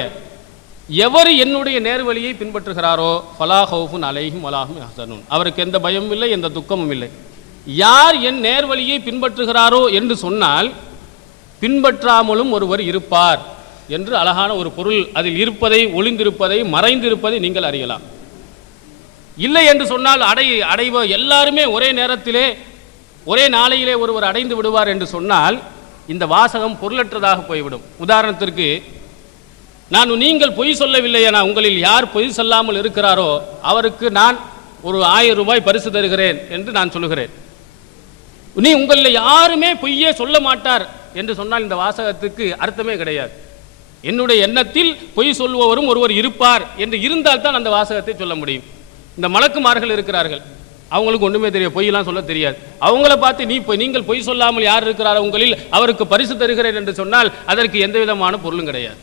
எவர் என்னுடைய நேர்வழியை பின்பற்றுகிறாரோ ஃபலா ஹவுஃபுன் அலைஹிம் வலா ஹும் யஹ்சனூன், அவருக்கு எந்த பயமும் இல்லை, எந்த துக்கமும் இல்லை. யார் என் நேர்வழியை பின்பற்றுகிறாரோ என்று சொன்னால் பின்பற்றாமலும் ஒருவர் இருப்பார் என்று அழகான ஒரு பொருள் அதில் இருப்பதை, ஒளிந்திருப்பதை, மறைந்திருப்பதை நீங்கள் அறியலாம். இல்லை என்று சொன்னால் அடைவ எல்லாருமே ஒரே நேரத்திலே ஒரே நாளையிலே ஒருவர் அடைந்து விடுவார் என்று சொன்னால் இந்த வாசகம் பொருளற்றதாக போய்விடும். உதாரணத்திற்கு, நீங்கள் பொய் சொல்லவில்லையா, உங்களில் யார் பொய் சொல்லாமல் இருக்கிறாரோ அவருக்கு நான் ஒரு 1000 ரூபாய் பரிசு தருகிறேன் என்று நான் சொல்லுகிறேன். உங்களில் யாருமே பொய்யே சொல்ல மாட்டார் என்று சொன்னால் இந்த வாசகத்துக்கு அர்த்தமே கிடையாது. என்னுடைய எண்ணத்தில் பொய் சொல்லுபவரும் ஒருவர் இருப்பார் என்று இருந்தால் தான் அந்த வாசகத்தை சொல்ல முடியும். இந்த மலக்குமார்கள் இருக்கிறார்கள், அவங்களுக்கு ஒன்றுமே தெரியாது, பொய்யெல்லாம் சொல்ல தெரியாது. அவங்கள பார்த்து நீங்கள் பொய் சொல்லாமல் யார் இருக்கிறாரோ உங்களில் அவருக்கு பரிசு தருகிறேன் என்று சொன்னால் அதற்கு எந்த விதமான பொருளும் கிடையாது.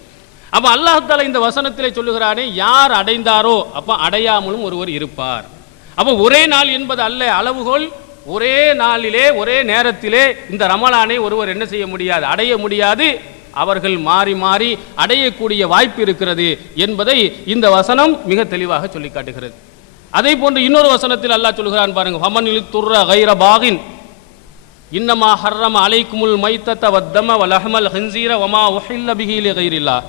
அப்ப அல்லாஹ் தஆலா இந்த வசனத்திலே சொல்லுகிறானே, யார் அடைந்தாரோ அப்ப அடையாமலும் ஒருவர் இருப்பார். அப்ப ஒரே நாள் என்பது அல்ல அளவுகோல். ஒரே நாளிலே ஒரே நேரத்திலே இந்த ரமலானை ஒருவர் என்ன செய்ய முடியாது, அடைய முடியாது. அவர்கள் மாறி மாறி அடையக்கூடிய வாய்ப்பு இருக்கிறது என்பதை இந்த வசனம் மிக தெளிவாக சொல்லி காட்டுகிறது. அதே போன்று இன்னொரு வசனத்தில் அல்லாஹ் சொல்கிறான் பாருங்க, ஃபமனில் துர்ர கைர பாகின், இன்னமா ஹர்ரம அலைக்குமுல் மைத்தத வத்தம வலஹமல் ஹின்ஸீர வமா உஹில்ல பிஹி லிகைரில்லாஹ்.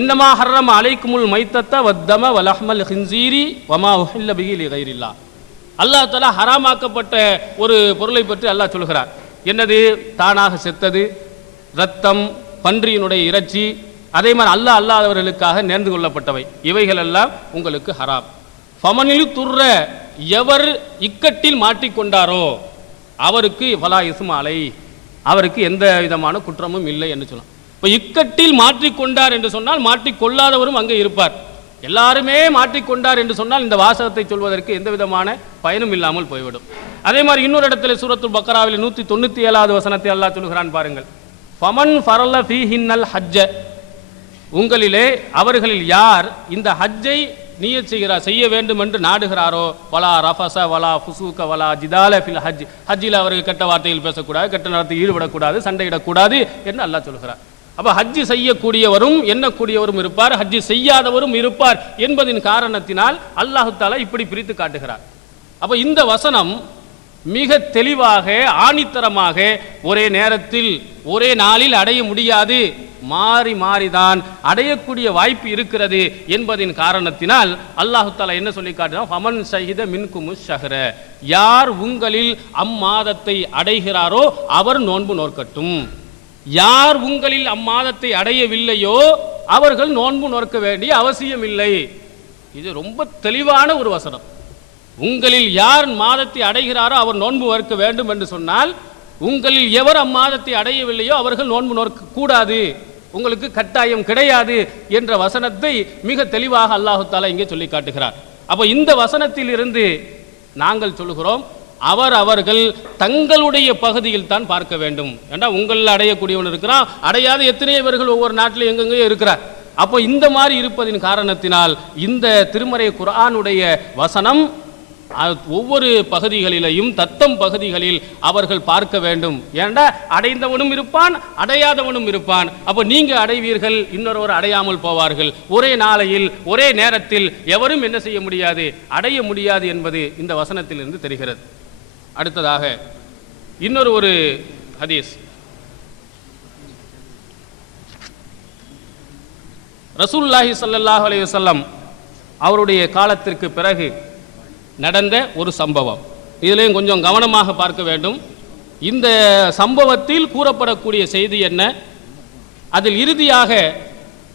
இன்னமா ஹர்ரம அலைக்குமுல் மைத்தத வத்தம வலஹமல் ஹின்ஸீரி வமா உஹில்ல பிஹி லிகைரில்லாஹ். அல்லாஹ் தஆலா ஹராமாக்கப்பட்ட ஒரு பொருளை பற்றி அல்லாஹ் சொல்கிறார். என்னது? தானாக செத்தது, இரத்தம், பன்றியினுடைய இறைச்சி, அதே மாதிரி அல்லாஹ் அல்லாதவர்களுக்காக நேர்ந்து கொள்ளப்பட்டவை, இவைகள் எல்லாம் உங்களுக்கு ஹராம். ஃபமனிலு துர்ர, எவர் இக்கட்டில் மாட்டிக்கொண்டாரோ அவருக்கு ஃபலா இஸ்ம அலை, அவருக்கு எந்த விதமான குற்றமும் இல்லை என்று சொல்லலாம். இப்போ இக்கட்டில் மாற்றிக்கொண்டார் என்று சொன்னால் மாற்றிக்கொள்ளாதவரும் அங்கே இருப்பார். எல்லாருமே மாற்றிக்கொண்டார் என்று சொன்னால் இந்த வாசகத்தை சொல்வதற்கு எந்த விதமான பயனும் இல்லாமல் போய்விடும். அதே மாதிரி இன்னொரு இடத்துல சூரத்துல் பக்ராவில் 197வது வசனத்தை அல்லாஹ் சொல்கிறான் பாருங்கள். ஃபமன் ஃபரல ஃபீஹின்னல் ஹஜ்ஜ, உங்களிலே அவர்களில் யார் இந்த ஹஜ்ஜை நியத் செய்ய வேண்டும் என்று நாடுகிறாரோ, வலா ரஃபஸ வலா ஃபுசூக வலா ஜிதால ஃபில் ஹஜ், ஹஜ்ஜில் அவர்கள் கெட்ட வார்த்தையில் பேசக்கூடாது, கெட்ட நடத்தையில் ஈடுபடக்கூடாது, சண்டையிடக்கூடாது என்று அல்லாஹ் சொல்கிறார். அப்போ ஹஜ்ஜி செய்யக்கூடியவரும் எண்ணக்கூடியவரும் இருப்பார், ஹஜ்ஜி செய்யாதவரும் இருப்பார் என்பதின் காரணத்தினால் அல்லாஹு தஆலா இப்படி பிரித்து காட்டுகிறார். அப்போ இந்த வசனம் மிக தெளிவாக ஆணித்தரமாக ஒரே நேரத்தில் ஒரே நாளில் அடைய முடியாது, மாறி மாறிதான் அடையக்கூடிய வாய்ப்பு இருக்கிறது என்பதின் காரணத்தினால் அல்லாஹு தஆலா என்ன சொல்லி காட்டுறான்? ஃபமன் ஷஹித மின்குமு ஷஹ்ர, யார் உங்களில் அம்மாதத்தை அடைகிறாரோ அவர் நோன்பு நோற்கட்டும், யார் உங்களில் அம்மாதத்தை அடையவில்லையோ அவர்கள் நோன்பு நோற்க வேண்டிய அவசியம் இல்லை. இது ரொம்ப தெளிவான ஒரு வசனம். உங்களில் யார் மாதத்தை அடைகிறாரோ அவர் நோன்பு நோற்க வேண்டும் என்று சொன்னால், உங்களில் எவர் அம்மாதத்தை அடையவில்லையோ அவர்கள் நோன்பு நோற்க கூடாது, உங்களுக்கு கட்டாயம் கிடையாது என்ற வசனத்தை மிக தெளிவாக அல்லாஹு தஆலா இங்கே சொல்லி காட்டுகிறார். அப்போ இந்த வசனத்தில் இருந்து நாங்கள் சொல்கிறோம், அவர்கள் தங்களுடைய பகுதியில் தான் பார்க்க வேண்டும். ஏண்டா உங்களில் அடையக்கூடியவன் இருக்கிறான், அடையாத எத்தனையோ பேர்கள் ஒவ்வொரு நாட்டிலும் எங்கெங்கேயோ இருக்கிறார். அப்போ இந்த மாதிரி இருப்பதின் காரணத்தினால் இந்த திருமறை குர்ஆனுடைய வசனம் ஒவ்வொரு பகுதிகளிலையும் தத்தம் பகுதிகளில் அவர்கள் பார்க்க வேண்டும். ஏண்டா அடைந்தவனும் இருப்பான், அடையாதவனும் இருப்பான். அப்போ நீங்க அடைவீர்கள், இன்னொருவர் அடையாமல் போவார்கள். ஒரே நாளையில் ஒரே நேரத்தில் எவரும் என்ன செய்ய முடியாது, அடைய முடியாது என்பது இந்த வசனத்திலிருந்து தெரிகிறது. அடுத்ததாக இன்னொரு ஒரு ஹதீஸ், ரசூலுல்லாஹி ஸல்லல்லாஹு அலைஹி வஸல்லம் அவருடைய காலத்திற்கு பிறகு நடந்த ஒரு சம்பவம். இதிலையும் கொஞ்சம் கவனமாக பார்க்க வேண்டும். இந்த சம்பவத்தில் கூறப்படக்கூடிய செய்தி என்ன, அதில் இறுதியாக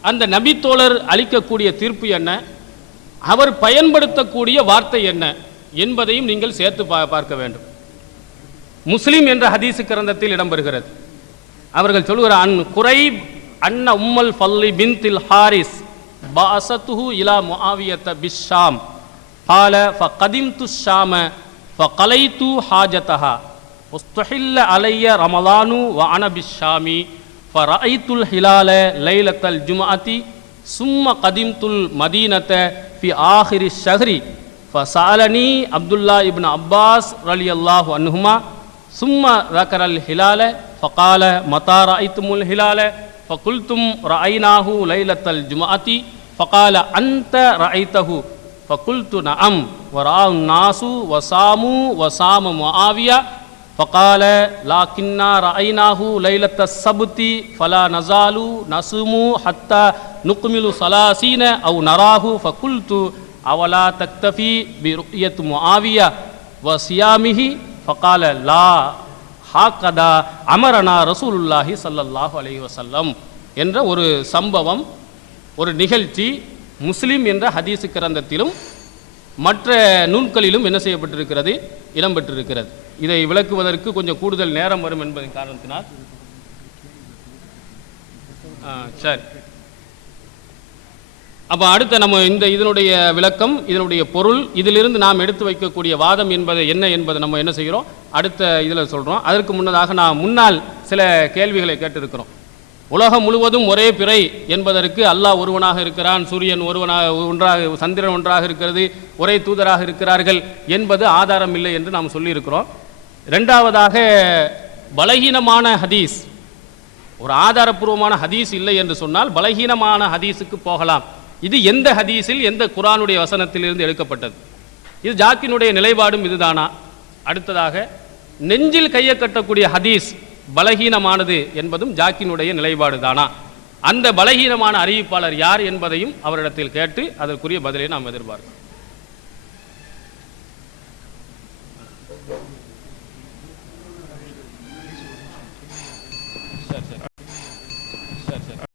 அந்த நபித்தோழர் அளிக்கக்கூடிய தீர்ப்பு என்ன, அவர் பயன்படுத்தக்கூடிய வார்த்தை என்ன என்பதையும் நீங்கள் சேர்த்து பார்க்க வேண்டும். முஸ்லிம் என்ற ஹதீஸ் கிரந்தத்தில் இடம்பெறுகிறது. அவர்கள் சொல்கிறார், அன் குரைப் அன்ன உம்மல் ஃபல்லி பின்தில் ஹாரிஸ் பாசத்துஹு இலா முஆவியத பிஷ்ஷாம் قال فقدمت الشام فقليت حاجتها واستحل علي رمضان وانا بالشام فرأيت الهلال ليلة الجمعة ثم قدمت المدينة في آخر الشهر فسألني عبد الله بن عباس رضي الله عنهما ثم ذكر الهلال فقال متى رأيتم الهلال فقلتم رأيناه ليلة الجمعة فقال أنت رأيته فقلت نعم ورأى الناس وصاموا وصام معاوية فقال لكننا رأيناه ليلة السبت فلا نزال نصوم حتى نكمل 30 أو نراه فقلت أولا تكتفي برؤية معاوية وصيامه فقال لا هكذا أمرنا رسول الله صلى الله عليه وسلم என்ற ஒரு சம்பவம், ஒரு நிகழ்ச்சி முஸ்லிம் என்ற ஹதீஸ் கிரந்தத்திலும் மற்ற நூல்களிலும் என்ன செய்யப்பட்டிருக்கிறது, இடம்பெற்றிருக்கிறது. இதை விளக்குவதற்கு கொஞ்சம் கூடுதல் நேரம் வரும் என்பதன் காரணத்தினால் சரி. அப்போ அடுத்த நம்ம இதனுடைய விளக்கம், இதனுடைய பொருள், இதிலிருந்து நாம் எடுத்து வைக்கக்கூடிய வாதம் என்பது என்ன என்பதை நம்ம என்ன செய்கிறோம், அடுத்த இதில் சொல்கிறோம். அதற்கு முன்னதாக நான் முன்னால் சில கேள்விகளை கேட்டிருக்கிறோம். உலகம் முழுவதும் ஒரே பிறை என்பதற்கு அல்லாஹ் ஒருவனாக இருக்கிறான், சூரியன் ஒன்றாக, சந்திரன் ஒன்றாக இருக்கிறது, ஒரே தூதராக இருக்கிறார்கள் என்பது ஆதாரம் இல்லை என்று நாம் சொல்லியிருக்கிறோம். இரண்டாவதாக பலகீனமான ஹதீஸ், ஒரு ஆதாரபூர்வமான ஹதீஸ் இல்லை என்று சொன்னால் பலகீனமான ஹதீஸுக்கு போகலாம். இது எந்த ஹதீஸில் எந்த குர்ஆனுடைய வசனத்திலிருந்து எடுக்கப்பட்டது, இது ஜாக்கினுடைய நிலைப்பாடும் இதுதானா, அடுத்ததாக நெஞ்சில் கையை கட்டக்கூடிய ஹதீஸ் பலகீனமானது என்பதும் ஜாக்கினுடைய நிலைப்பாடு தானா, அந்த பலகீனமான அறிவிப்பாளர் யார் என்பதையும் அவரிடத்தில் கேட்டு அதற்குரிய பதிலை நாம் எதிர்பார்க்கிறோம்.